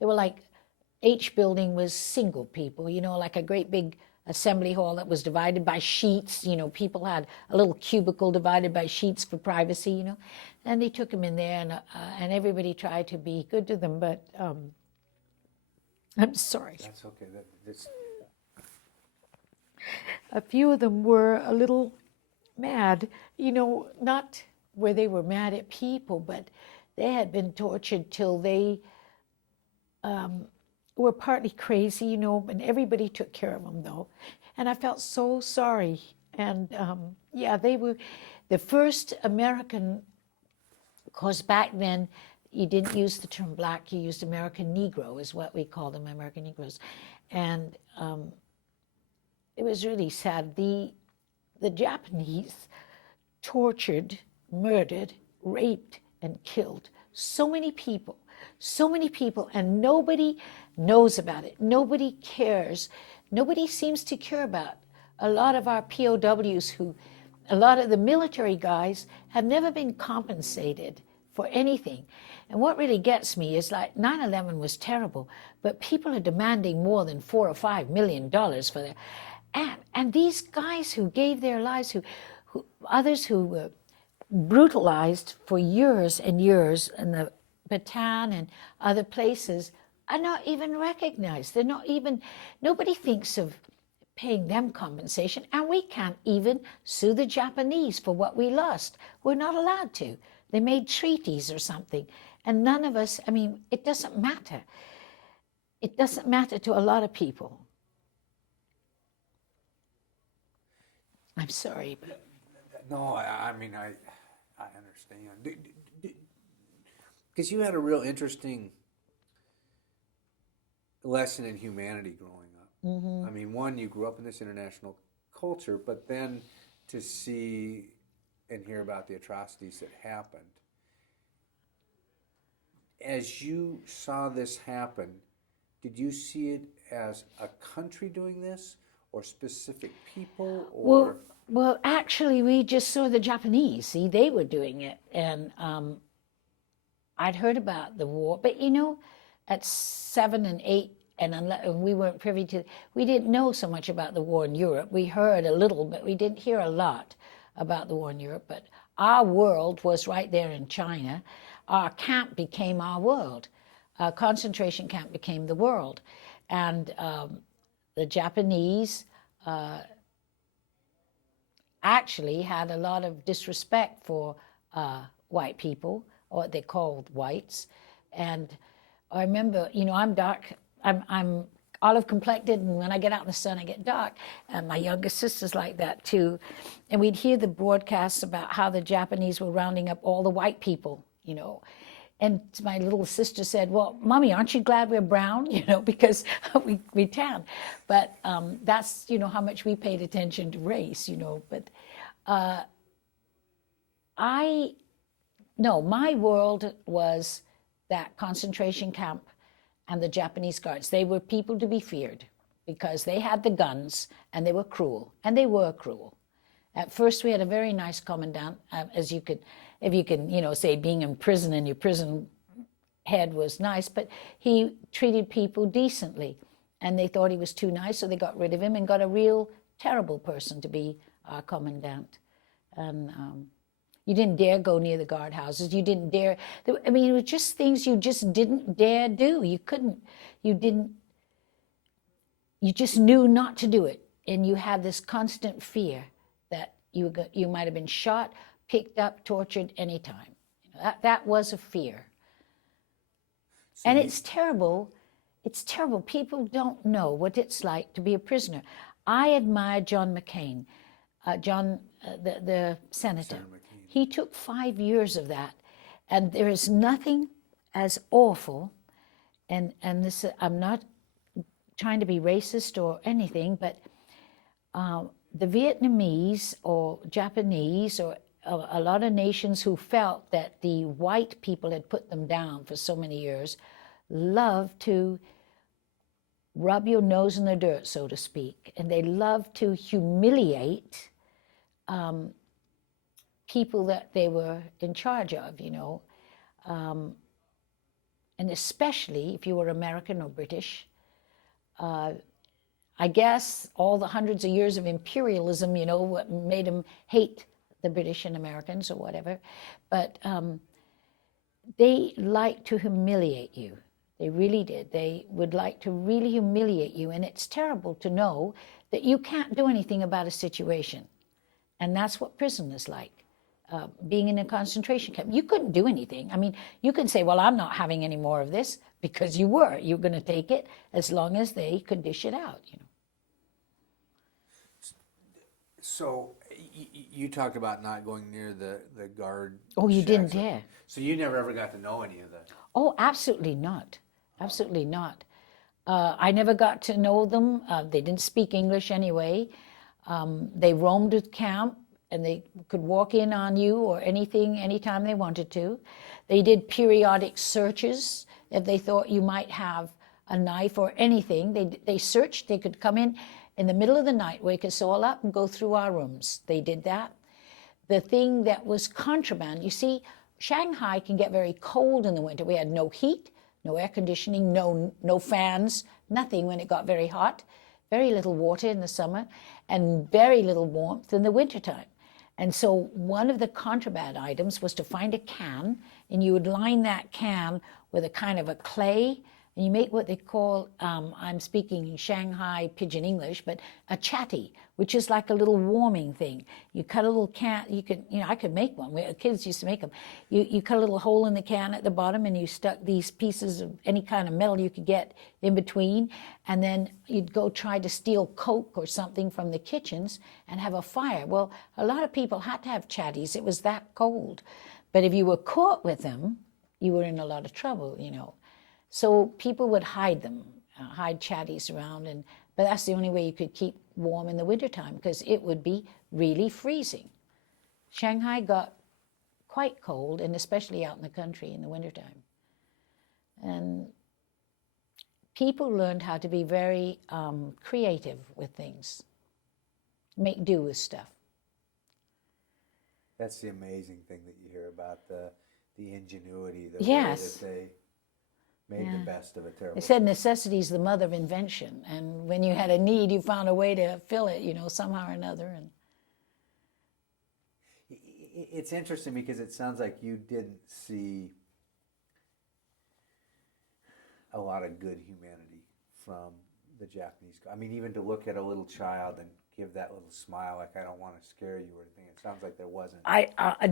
they were like, H building was single people, you know, like a great big assembly hall that was divided by sheets. You know, people had a little cubicle divided by sheets for privacy, you know. And they took them in there, and everybody tried to be good to them, but I'm sorry. That's okay. A few of them were a little mad, you know, not where they were mad at people, but they had been tortured till they were partly crazy, you know, and everybody took care of them, though. And I felt so sorry. And, yeah, they were the first American, of course, back then, you didn't use the term black, you used American Negro, is what we call them, American Negroes. And it was really sad. the Japanese tortured, murdered, raped, and killed so many people, and nobody knows about it. Nobody cares. Nobody seems to care about a lot of our POWs a lot of the military guys have never been compensated for anything. And what really gets me is, like, 9/11 was terrible, but people are demanding more than $4 or $5 million for their, and these guys who gave their lives, others who were brutalized for years and years in the Bataan and other places, are not even recognized. They're not even, nobody thinks of paying them compensation, and we can't even sue the Japanese for what we lost. We're not allowed to. They made treaties or something, and none of us, I mean, it doesn't matter. It doesn't matter to a lot of people. I'm sorry, but... No, I mean, I understand. Because you had a real interesting lesson in humanity growing up. Mm-hmm. I mean, one, you grew up in this international culture, but then to see and hear about the atrocities that happened. As you saw this happen, did you see it as a country doing this, or specific people, or... Well, actually, we just saw the Japanese. See, they were doing it, and I'd heard about the war, but you know, at 7 and 8, and we weren't privy to, we didn't know so much about the war in Europe. We heard a little, but we didn't hear a lot about the war in Europe. But our world was right there in China. Our camp became our world. Our concentration camp became the world, and the Japanese actually had a lot of disrespect for white people, or what they called whites. And I remember, you know, I'm dark, I'm olive complected, and when I get out in the sun, I get dark. And my younger sister's like that too. And we'd hear the broadcasts about how the Japanese were rounding up all the white people, you know. And my little sister said, well, Mommy, aren't you glad we're brown? You know, because we tan. But that's, you know, how much we paid attention to race, you know. But my world was that concentration camp and the Japanese guards. They were people to be feared because they had the guns, and they were cruel, and they were cruel. At first, we had a very nice commandant, as you could, if you can, you know, say being in prison and your prison head was nice, but he treated people decently, and they thought he was too nice, so they got rid of him and got a real terrible person to be our commandant. And you didn't dare go near the guardhouses. You didn't dare. I mean, it was just things you just didn't dare do. You couldn't. You didn't. You just knew not to do it, and you had this constant fear that you might have been shot, picked up, tortured anytime. You know, that was a fear. So and it's terrible. It's terrible. People don't know what it's like to be a prisoner. I admire John McCain, the senator. He took 5 years of that, and there is nothing as awful. And this, I'm not trying to be racist or anything, but the Vietnamese or Japanese or a lot of nations who felt that the white people had put them down for so many years love to rub your nose in the dirt, so to speak, and they love to humiliate people that they were in charge of, you know, and especially if you were American or British. I guess all the hundreds of years of imperialism, you know, what made them hate the British and Americans or whatever. But they liked to humiliate you. They really did. They would like to really humiliate you. And it's terrible to know that you can't do anything about a situation. And that's what prison is like. Being in a concentration camp, you couldn't do anything. I mean, you could say, well, I'm not having any more of this, because you were. You're going to take it as long as they could dish it out, you know. So you talked about not going near the guard. Oh, you shacks. didn't dare. So you never ever got to know any of that? Oh, absolutely not. Absolutely not. I never got to know them. They didn't speak English anyway. They roamed the camp, and they could walk in on you or anything anytime they wanted to. They did periodic searches if they thought you might have a knife or anything. They searched. They could come in the middle of the night, wake us all up, and go through our rooms. They did that. The thing that was contraband, you see, Shanghai can get very cold in the winter. We had no heat, no air conditioning, no fans, nothing when it got very hot, very little water in the summer, and very little warmth in the wintertime. And so one of the contraband items was to find a can, and you would line that can with a kind of a clay, and you make what they call, I'm speaking Shanghai Pidgin English, but a chatty, which is like a little warming thing. You cut a little can, I could make one. Kids used to make them. You cut a little hole in the can at the bottom, and you stuck these pieces of any kind of metal you could get in between, and then you'd go try to steal Coke or something from the kitchens and have a fire. Well, a lot of people had to have chatties. It was that cold. But if you were caught with them, you were in a lot of trouble, So people would hide them, hide chatties around, but that's the only way you could keep warm in the wintertime, because it would be really freezing. Shanghai got quite cold, and especially out in the country in the wintertime. And people learned how to be very creative with things, make do with stuff. That's the amazing thing that you hear about, the ingenuity, the Yes. way that they made the best of a terrible They said necessity is the mother of invention, and when you had a need, you found a way to fill it, somehow or another. And it's interesting because it sounds like you didn't see a lot of good humanity from the Japanese. I mean, even to look at a little child and give that little smile, like, I don't want to scare you or anything. It sounds like there wasn't.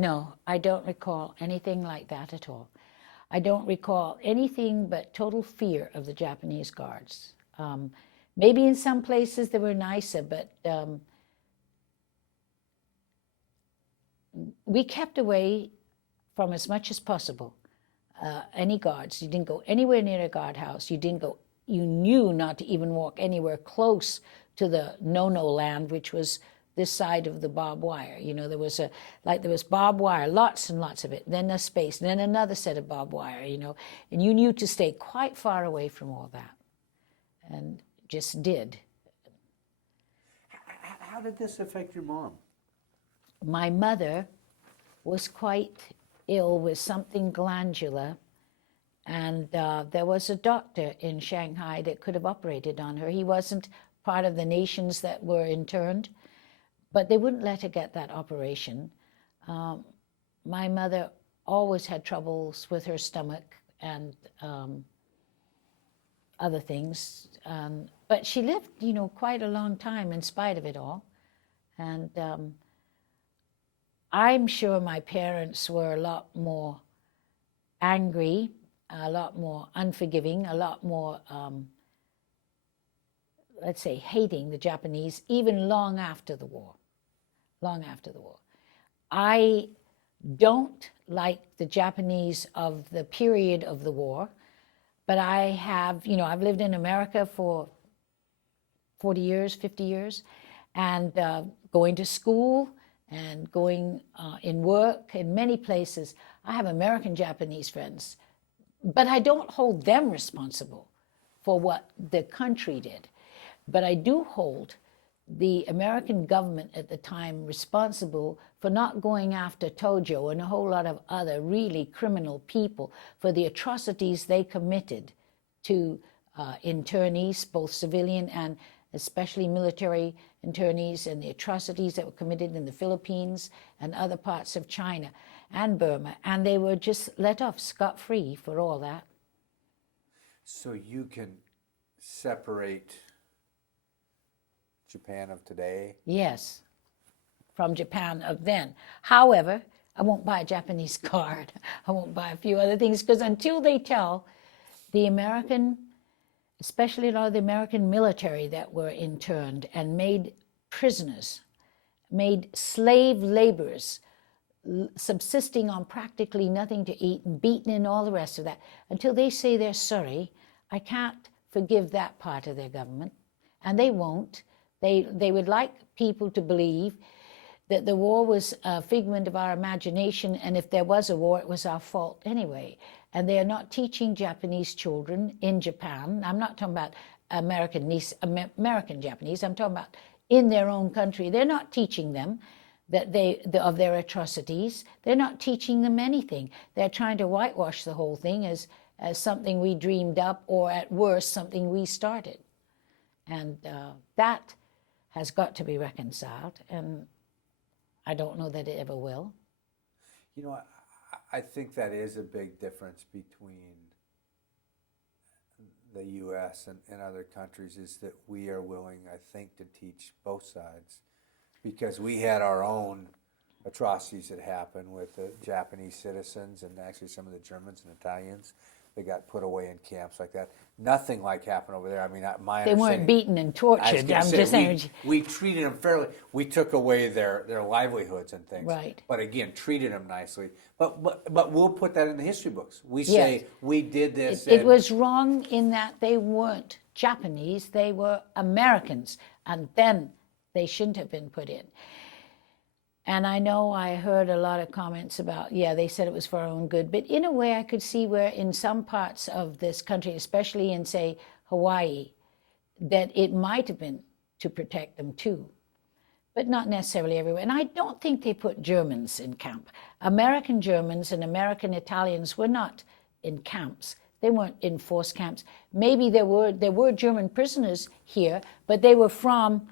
No, I don't recall anything like that at all. I don't recall anything but total fear of the Japanese guards. Maybe in some places they were nicer, but we kept away from as much as possible any guards. You didn't go anywhere near a guardhouse. You knew not to even walk anywhere close to the no-no land, which was this side of the barbed wire. There was barbed wire, lots and lots of it, then a space, then another set of barbed wire, and you knew to stay quite far away from all that, and just did. How did this affect your mom? My mother was quite ill with something glandular, and there was a doctor in Shanghai that could have operated on her. He wasn't part of the nations that were interned, but they wouldn't let her get that operation. My mother always had troubles with her stomach and other things. But she lived, quite a long time in spite of it all. And I'm sure my parents were a lot more angry, a lot more unforgiving, a lot more, let's say, hating the Japanese, even long after the war. Long after the war. I don't like the Japanese of the period of the war, but I have, I've lived in America for 40 years, 50 years, and going to school and going in work in many places. I have American Japanese friends, but I don't hold them responsible for what the country did. But I do hold the American government at the time responsible for not going after Tojo and a whole lot of other really criminal people for the atrocities they committed to internees, both civilian and especially military internees, and the atrocities that were committed in the Philippines and other parts of China and Burma. And they were just let off scot-free for all that. So you can separate Japan of today? Yes, from Japan of then. However, I won't buy a Japanese card. I won't buy a few other things, because until they tell the American, especially a lot of the American military that were interned and made prisoners, made slave laborers, subsisting on practically nothing to eat, beaten and all the rest of that, until they say they're sorry, I can't forgive that part of their government, and they won't. They would like people to believe that the war was a figment of our imagination, and if there was a war, it was our fault anyway. And they are not teaching Japanese children in Japan. I'm not talking about American Japanese. I'm talking about in their own country. They're not teaching them that of their atrocities. They're not teaching them anything. They're trying to whitewash the whole thing as something we dreamed up, or at worst, something we started. And that has got to be reconciled, and I don't know that it ever will. You know, I think that is a big difference between the U.S. and other countries, is that we are willing, I think, to teach both sides, because we had our own atrocities that happened with the Japanese citizens and actually some of the Germans and Italians that got put away in camps like that. Nothing like happened over there. I mean, my They weren't beaten and tortured. I'm just saying. We treated them fairly. We took away their livelihoods and things. Right. But again, treated them nicely. But we'll put that in the history books. We say we did this. It was wrong in that they weren't Japanese. They were Americans. And then they shouldn't have been put in. And I know I heard a lot of comments about, they said it was for our own good. But in a way, I could see where in some parts of this country, especially in, say, Hawaii, that it might have been to protect them too. But not necessarily everywhere. And I don't think they put Germans in camp. American Germans and American Italians were not in camps. They weren't in forced camps. Maybe there were German prisoners here, but they were from,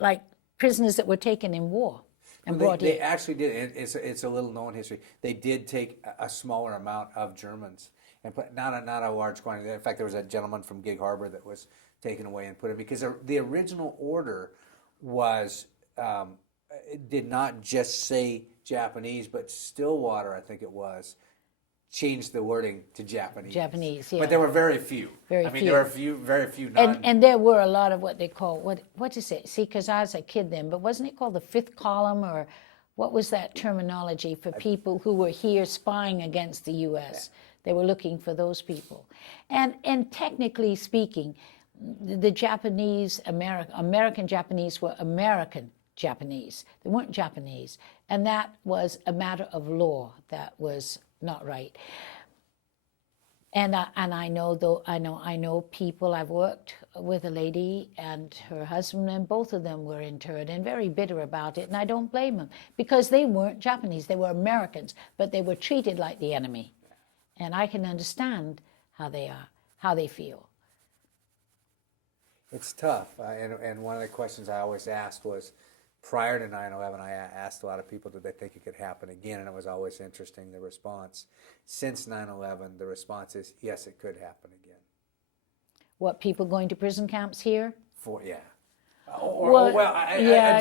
like, prisoners that were taken in war. And they actually did. It's a little known history. They did take a smaller amount of Germans and put not a large quantity. In fact, there was a gentleman from Gig Harbor that was taken away and put in, because the original order was it did not just say Japanese, but Stillwater, I think it was, changed the wording to Japanese. Japanese, yeah. But there were very few. There were very few. And there were a lot of what they call, what is it? See, because I was a kid then, but wasn't it called the fifth column, or what was that terminology for people who were here spying against the U.S.? They were looking for those people. And technically speaking, the Japanese, American Japanese were American Japanese. They weren't Japanese. And that was a matter of law. That was not right. And I know people. I've worked with a lady and her husband, and both of them were interned and very bitter about it. And I don't blame them, because they weren't Japanese. They were Americans, but they were treated like the enemy. And I can understand how they feel. It's tough. And one of the questions I always asked was, prior to 9/11, I asked a lot of people, did they think it could happen again? And it was always interesting, the response. Since 9/11, the response is, yes, it could happen again. What, people going to prison camps here? A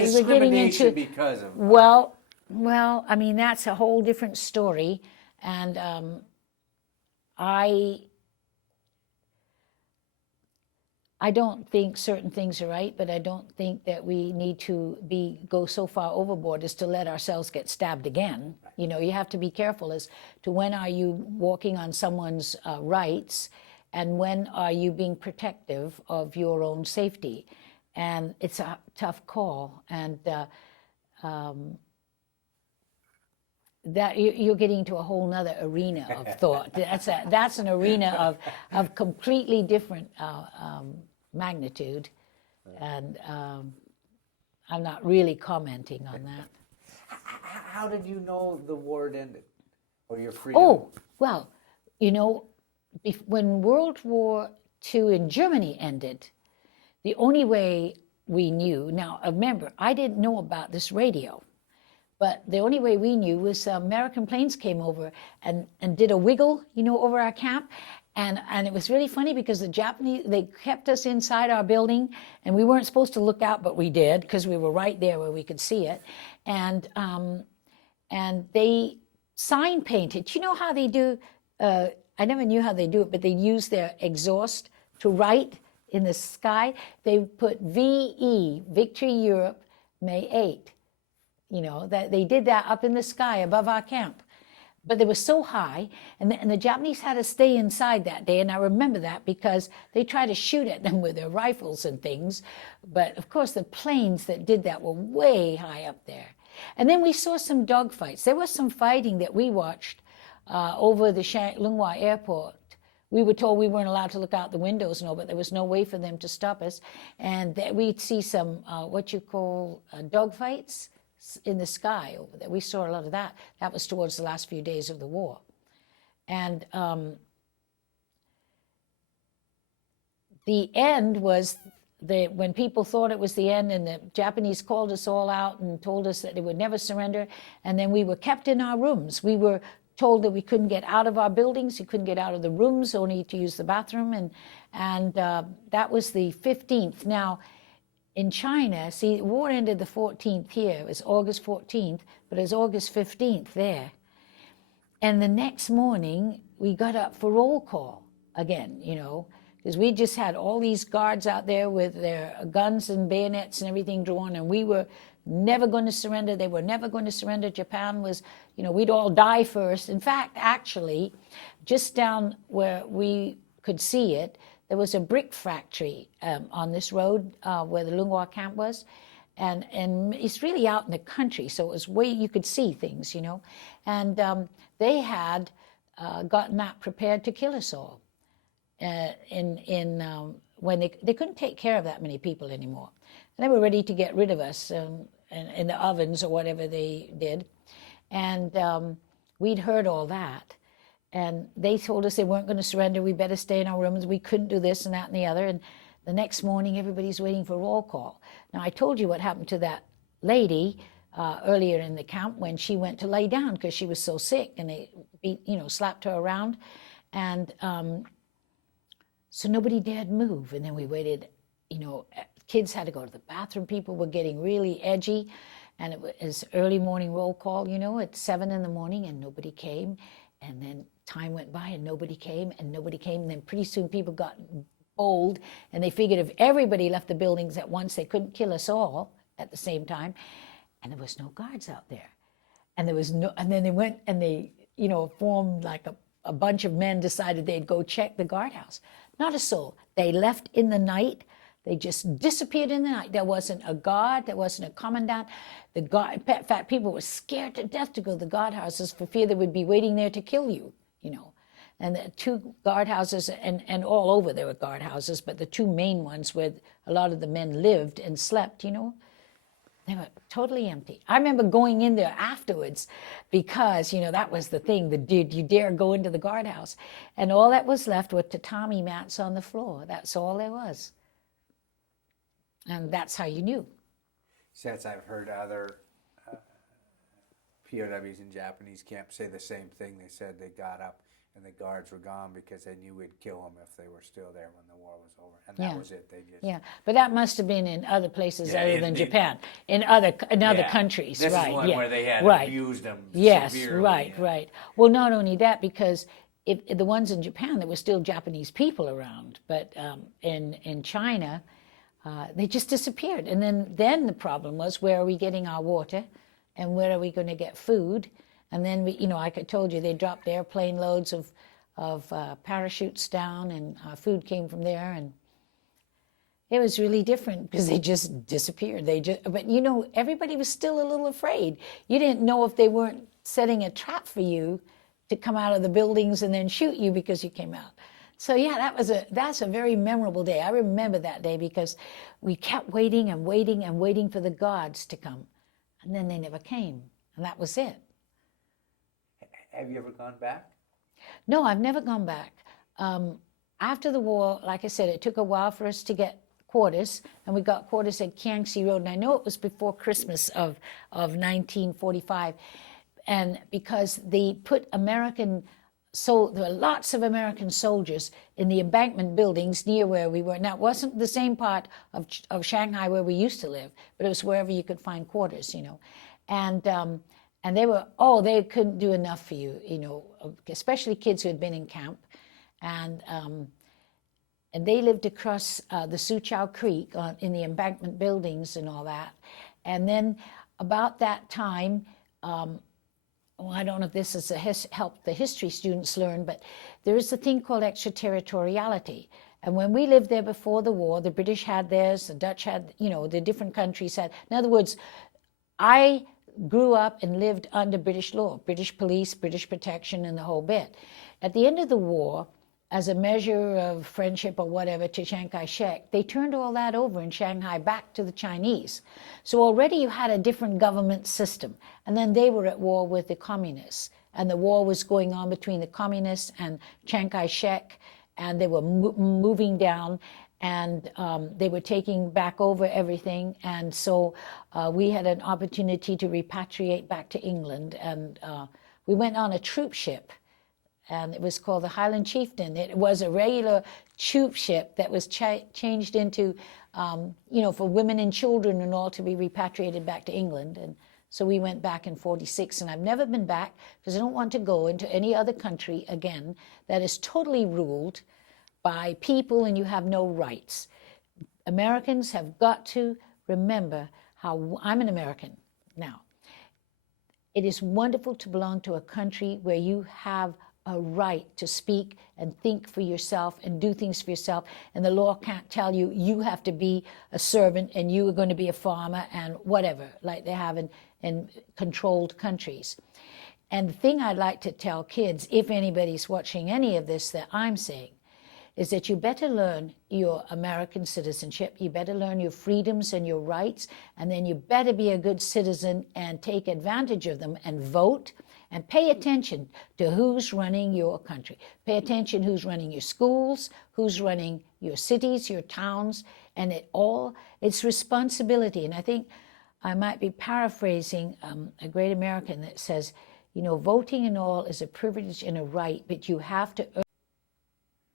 discrimination because of... Well, I mean, that's a whole different story. And I don't think certain things are right, but I don't think that we need to go so far overboard as to let ourselves get stabbed again. You know, you have to be careful as to when are you walking on someone's rights, and when are you being protective of your own safety. And it's a tough call. And that you're getting into a whole nother arena of thought. That's an arena of completely different magnitude, and I'm not really commenting on that. How did you know the war had ended, or your freedom? Oh, well, you know, when World War II in Germany ended, the only way we knew, now remember, I didn't know about this radio, but the only way we knew was American planes came over and did a wiggle, you know, over our camp. And it was really funny, because the Japanese, they kept us inside our building, and we weren't supposed to look out, but we did, because we were right there where we could see it. And they sign painted. You know how they do, I never knew how they do it, but they use their exhaust to write in the sky. They put VE, Victory Europe, May 8. You know, that they did that up in the sky above our camp. but they were so high, and the Japanese had to stay inside that day. And I remember that because they tried to shoot at them with their rifles and things. But of course, the planes that did that were way high up there. And then we saw some dogfights. There was some fighting that we watched over the Lungwa airport. We were told we weren't allowed to look out the windows and all, but there was no way for them to stop us. And we'd see some what you call dogfights in the sky over there. We saw a lot of that. That was towards the last few days of the war. And the end was when people thought it was the end, and the Japanese called us all out and told us that they would never surrender. And then we were kept in our rooms. We were told that we couldn't get out of our buildings, you couldn't get out of the rooms, only to use the bathroom. And that was the 15th. Now, in China, see, the war ended the 14th here. It was August 14th, but it was August 15th there. And the next morning, we got up for roll call again, you know, because we just had all these guards out there with their guns and bayonets and everything drawn, and we were never going to surrender. They were never going to surrender. Japan was, you know, we'd all die first. In fact, actually, just down where we could see it, there was a brick factory on this road where the Lungwa camp was. And it's really out in the country, so it was way you could see things, you know. And they had gotten that prepared to kill us all when they couldn't take care of that many people anymore. And they were ready to get rid of us in the ovens or whatever they did. And we'd heard all that. And they told us they weren't going to surrender. We better stay in our rooms. We couldn't do this and that and the other. And the next morning, everybody's waiting for roll call. Now, I told you what happened to that lady earlier in the camp when she went to lay down because she was so sick, and they slapped her around. And so nobody dared move. And then we waited, kids had to go to the bathroom. People were getting really edgy. And it was early morning roll call, at 7 in the morning, and nobody came. And then time went by and nobody came. And then pretty soon people got bold, and they figured if everybody left the buildings at once, they couldn't kill us all at the same time. And there was no guards out there. And then they went and they, formed like a bunch of men decided they'd go check the guardhouse. Not a soul. They left in the night. They just disappeared in the night. There wasn't a guard. There wasn't a commandant. In fact, people were scared to death to go to the guardhouses for fear they would be waiting there to kill you, And the two guardhouses, and all over there were guardhouses, but the two main ones where a lot of the men lived and slept, they were totally empty. I remember going in there afterwards because, that was the thing. Did you dare go into the guardhouse? And all that was left were tatami mats on the floor. That's all there was. And that's how you knew. Since I've heard other POWs in Japanese camps say the same thing. They said they got up and the guards were gone because they knew we'd kill them if they were still there when the war was over. And that was it. But that must have been in other places other than Japan, in other countries. This right, is one where they had abused them severely. Right. Well, not only that, because if the ones in Japan, there were still Japanese people around, but in China, they just disappeared. And then the problem was, where are we getting our water, and where are we going to get food? And then we, like I told you, they dropped airplane loads of parachutes down, and our food came from there, and it was really different because they just disappeared. But everybody was still a little afraid. You didn't know if they weren't setting a trap for you to come out of the buildings and then shoot you because you came out. So that's a very memorable day. I remember that day because we kept waiting and waiting and waiting for the guards to come, and then they never came, and that was it. Have you ever gone back? No, I've never gone back. After the war, like I said, it took a while for us to get quarters, and we got quarters at Kiangsi Road, and I know it was before Christmas of 1945, and because they put so there were lots of American soldiers in the embankment buildings near where we were. Now, it wasn't the same part of Shanghai where we used to live, but it was wherever you could find quarters, And they couldn't do enough for you, especially kids who had been in camp. And they lived across the Suchow Creek in the embankment buildings and all that. And then about that time, well, I don't know if this is help the history students learn, but there is a thing called extraterritoriality. And when we lived there before the war, the British had theirs, the Dutch had, the different countries had. In other words, I grew up and lived under British law, British police, British protection, and the whole bit. At the end of the war, as a measure of friendship or whatever to Chiang Kai-shek, they turned all that over in Shanghai back to the Chinese. So already you had a different government system. And then they were at war with the communists. And the war was going on between the communists and Chiang Kai-shek, and they were moving down, and they were taking back over everything. And so we had an opportunity to repatriate back to England. And we went on a troop ship, and it was called the Highland Chieftain. It was a regular troop ship that was changed into, for women and children and all to be repatriated back to England. And so we went back in 46, and I've never been back because I don't want to go into any other country again that is totally ruled by people and you have no rights. Americans have got to remember how I'm an American now. It is wonderful to belong to a country where you have a right to speak and think for yourself and do things for yourself, and the law can't tell you you have to be a servant and you are going to be a farmer and whatever, like they have in controlled countries. And the thing I'd like to tell kids, if anybody's watching any of this that I'm saying, is that you better learn your American citizenship, you better learn your freedoms and your rights, and then you better be a good citizen and take advantage of them and vote. And pay attention to who's running your country. Pay attention who's running your schools, who's running your cities, your towns, and it's responsibility. And I think I might be paraphrasing a great American that says, voting and all is a privilege and a right, but you have to earn.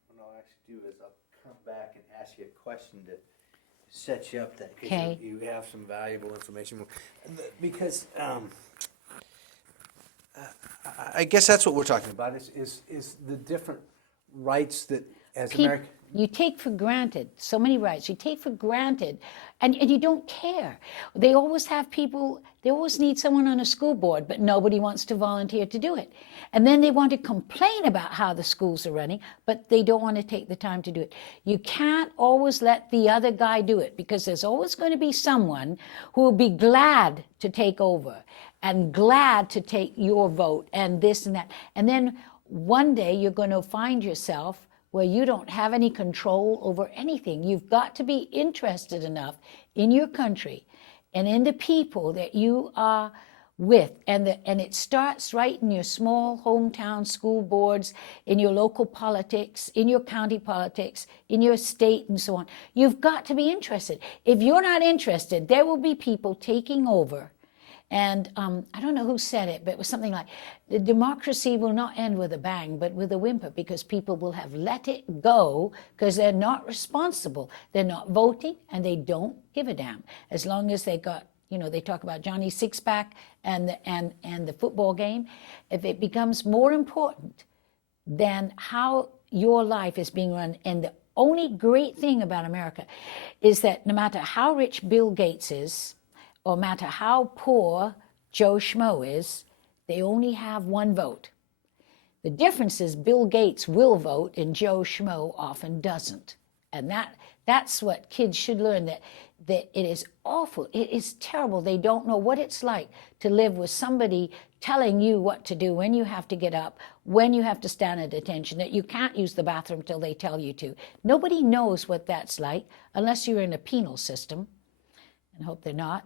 What I'll actually do is I'll come back and ask you a question to set you up that Okay. you have some valuable information. Because I guess that's what we're talking about is the different rights that as Americans. You take for granted so many rights. You take for granted, and you don't care. They always have people, they always need someone on a school board, but nobody wants to volunteer to do it. And then they want to complain about how the schools are running, but they don't want to take the time to do it. You can't always let the other guy do it, because there's always going to be someone who will be glad to take over and glad to take your vote and this and that. And then one day you're going to find yourself where you don't have any control over anything. You've got to be interested enough in your country and in the people that you are with. And it starts right in your small hometown school boards, in your local politics, in your county politics, in your state, and so on. You've got to be interested. If you're not interested, there will be people taking over. And I don't know who said it, but it was something like, the democracy will not end with a bang, but with a whimper, because people will have let it go because they're not responsible. They're not voting, and they don't give a damn. As long as they got, they talk about Johnny Six-Pack and the football game. If it becomes more important than how your life is being run, and the only great thing about America is that no matter how rich Bill Gates is, or no matter how poor Joe Schmo is, they only have one vote. The difference is Bill Gates will vote and Joe Schmo often doesn't. And that's what kids should learn, that it is awful. It is terrible. They don't know what it's like to live with somebody telling you what to do, when you have to get up, when you have to stand at attention, that you can't use the bathroom till they tell you to. Nobody knows what that's like unless you're in a penal system, and hope they're not.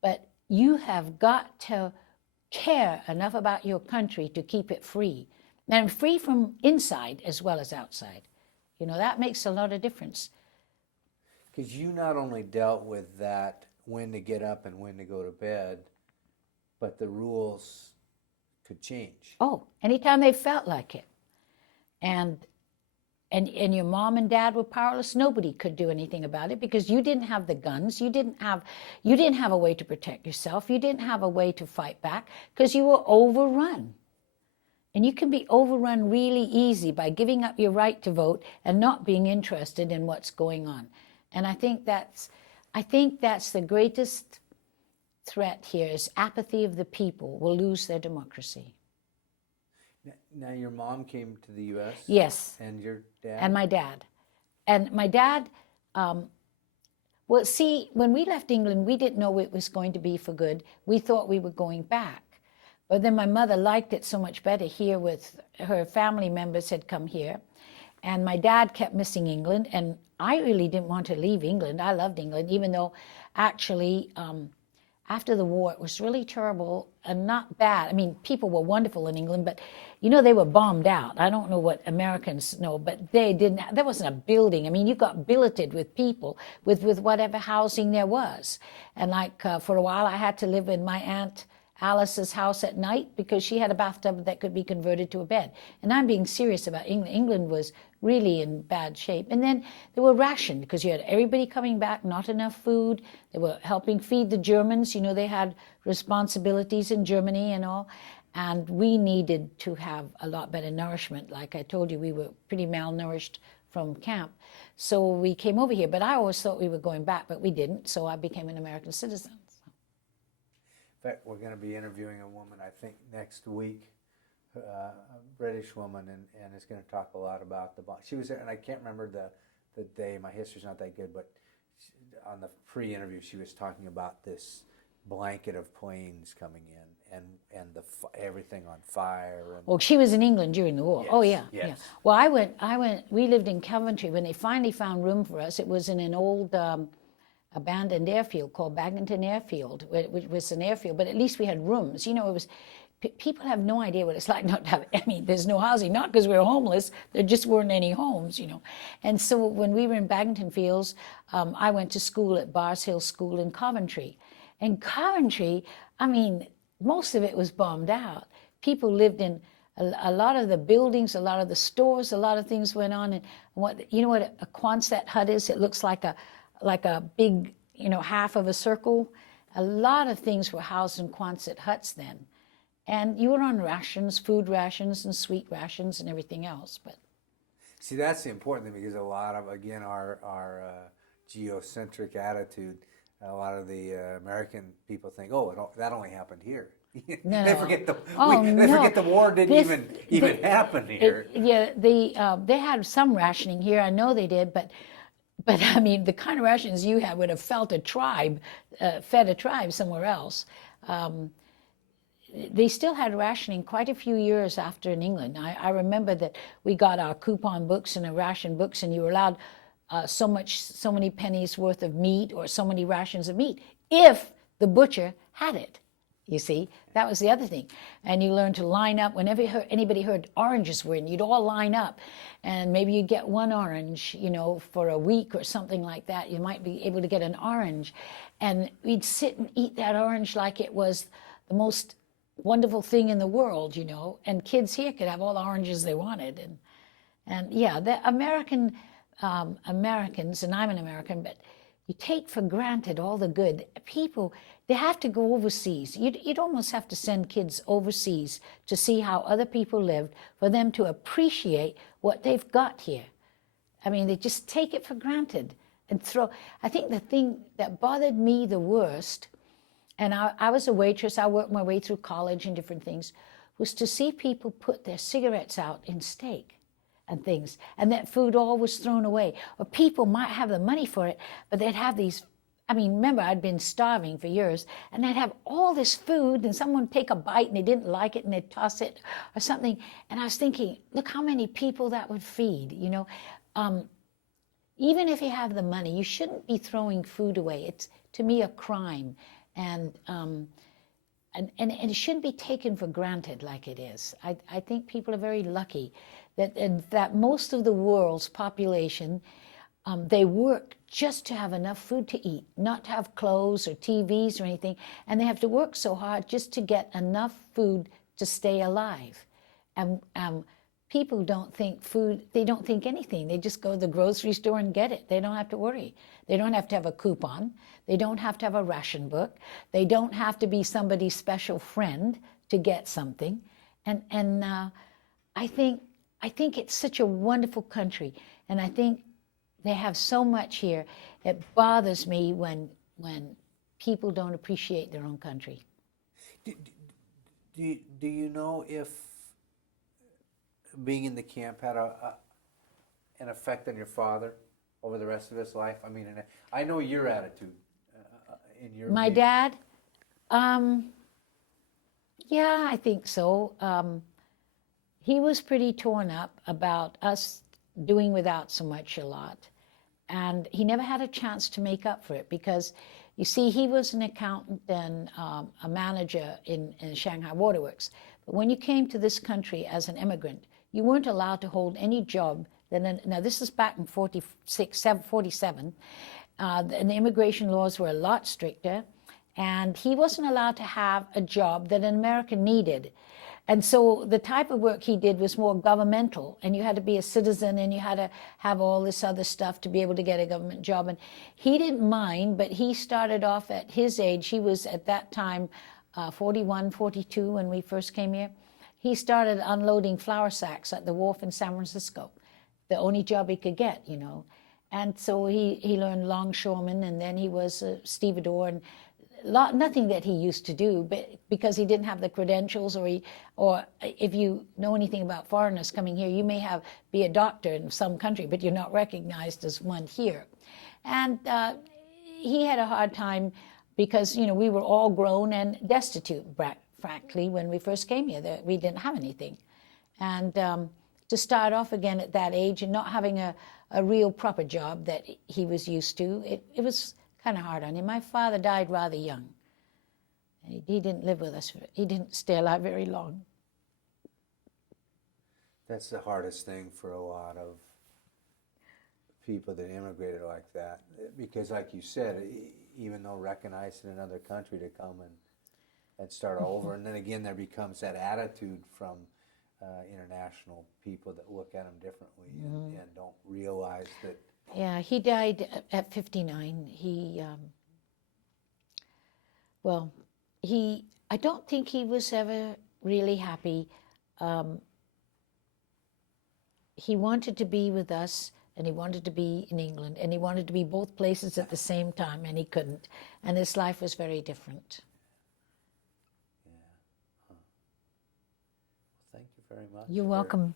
But you have got to care enough about your country to keep it free, and free from inside as well as outside. That makes a lot of difference. Because you not only dealt with that, when to get up and when to go to bed, but the rules could change. Oh, anytime they felt like it. And your mom and dad were powerless. Nobody could do anything about it because you didn't have the guns. You didn't have a way to protect yourself. You didn't have a way to fight back because you were overrun. And you can be overrun really easy by giving up your right to vote and not being interested in what's going on. And I think that's the greatest threat here, is apathy of the people will lose their democracy. Now, your mom came to the U.S.? Yes. And your dad? And my dad. And my dad, well, see, when we left England, we didn't know it was going to be for good. We thought we were going back. But then my mother liked it so much better here with her family members had come here. And my dad kept missing England. And I really didn't want to leave England. I loved England, even though actually after the war, it was really terrible and not bad. I mean, people were wonderful in England, but you know, they were bombed out. I don't know what Americans know, but they didn't, there wasn't a building. I mean, you got billeted with people, with whatever housing there was. And like for a while, I had to live in my Aunt Alice's house at night because she had a bathtub that could be converted to a bed. And I'm being serious about England. England was really in bad shape. And then they were rationed because you had everybody coming back, not enough food. They were helping feed the Germans. You know, they had responsibilities in Germany and all. And we needed to have a lot better nourishment. Like I told you, we were pretty malnourished from camp. So we came over here. But I always thought we were going back, but we didn't. So I became an American citizen. In fact, we're going to be interviewing a woman, I think, next week, a British woman, and is going to talk a lot about the bomb. She was there, and I can't remember the day. My history's not that good, but on the pre-interview, she was talking about this blanket of planes coming in and everything on fire. And well, she was in England during the war. Yes, Oh, yeah, yes. yeah. Well, I went, we lived in Coventry. When they finally found room for us, it was in an old abandoned airfield called Baginton Airfield, which was an airfield, but at least we had rooms. You know, it was, people have no idea what it's like not to have, I mean, there's no housing, not because we were homeless, there just weren't any homes, you know. And so when we were in Baginton Fields, I went to school at Bars Hill School in Coventry. And Coventry, I mean, most of it was bombed out. People lived in a lot of the buildings, a lot of the stores, a lot of things went on. And what, you know what a Quonset hut is? It looks like a big, you know, half of a circle. A lot of things were housed in Quonset huts then. And you were on rations, food rations and sweet rations and everything else. But see, that's the important thing because a lot of, again, our geocentric attitude, a lot of the American people think, oh, that only happened here. No, they forget the war didn't even happen here. They had some rationing here. I know they did, but I mean, the kind of rations you had would have fed a tribe somewhere else. They still had rationing quite a few years after in England. I remember that we got our coupon books and our ration books, and you were allowed so many pennies worth of meat or so many rations of meat if the butcher had it. You see, that was the other thing. And you learned to line up. Whenever anybody heard oranges were in, you'd all line up. And maybe you'd get one orange, you know, for a week or something like that. You might be able to get an orange. And we'd sit and eat that orange like it was the most wonderful thing in the world, you know. And kids here could have all the oranges they wanted. And yeah, the Americans, and I'm an American, but you take for granted all the good. People, they have to go overseas. You'd almost have to send kids overseas to see how other people lived for them to appreciate what they've got here. I mean, they just take it for granted and I think the thing that bothered me the worst, and I was a waitress, I worked my way through college and different things, was to see people put their cigarettes out in steak and things, and that food all was thrown away. Or people might have the money for it, but they'd have these, I mean, remember, I'd been starving for years, and they'd have all this food, and someone would take a bite, and they didn't like it, and they'd toss it, or something. And I was thinking, look how many people that would feed, you know. Even if you have the money, you shouldn't be throwing food away. It's, to me, a crime. And it shouldn't be taken for granted like it is. I think people are very lucky that most of the world's population, they work just to have enough food to eat, not to have clothes or TVs or anything, and they have to work so hard just to get enough food to stay alive. And people don't think food, they don't think anything. They just go to the grocery store and get it. They don't have to worry. They don't have to have a coupon. They don't have to have a ration book. They don't have to be somebody's special friend to get something. And I think it's such a wonderful country. And I think they have so much here. It bothers me when people don't appreciate their own country. Do you know if being in the camp had an effect on your father over the rest of his life? I mean, and I know your attitude in your My view. dad, yeah, I think so. He was pretty torn up about us doing without so much a lot. And he never had a chance to make up for it because, you see, he was an accountant and a manager in Shanghai Waterworks. But when you came to this country as an immigrant, you weren't allowed to hold any job. Now, this is back in 47. And the immigration laws were a lot stricter. And he wasn't allowed to have a job that an American needed. And so the type of work he did was more governmental, and you had to be a citizen and you had to have all this other stuff to be able to get a government job. And he didn't mind, but he started off at his age. He was at that time 41, 42 when we first came here. He started unloading flour sacks at the wharf in San Francisco, the only job he could get, you know. And so he learned longshoreman, and then he was a stevedore, and nothing that he used to do, but because he didn't have the credentials, or if you know anything about foreigners coming here, you may be a doctor in some country, but you're not recognized as one here. And he had a hard time because, you know, we were all grown and destitute, frankly, when we first came here. We didn't have anything. And to start off again at that age and not having a real proper job that he was used to, it was kind of hard on him. My father died rather young. He didn't live with us. He didn't stay alive very long. That's the hardest thing for a lot of people that immigrated like that. Because like you said, even though recognized in another country, to come and start over. And then again, there becomes that attitude from international people that look at them differently and don't realize that. Yeah, he died at 59. I don't think he was ever really happy. He wanted to be with us, and he wanted to be in England, and he wanted to be both places at the same time, and he couldn't. And his life was very different. Yeah. Huh. Well, thank you very much. You're welcome.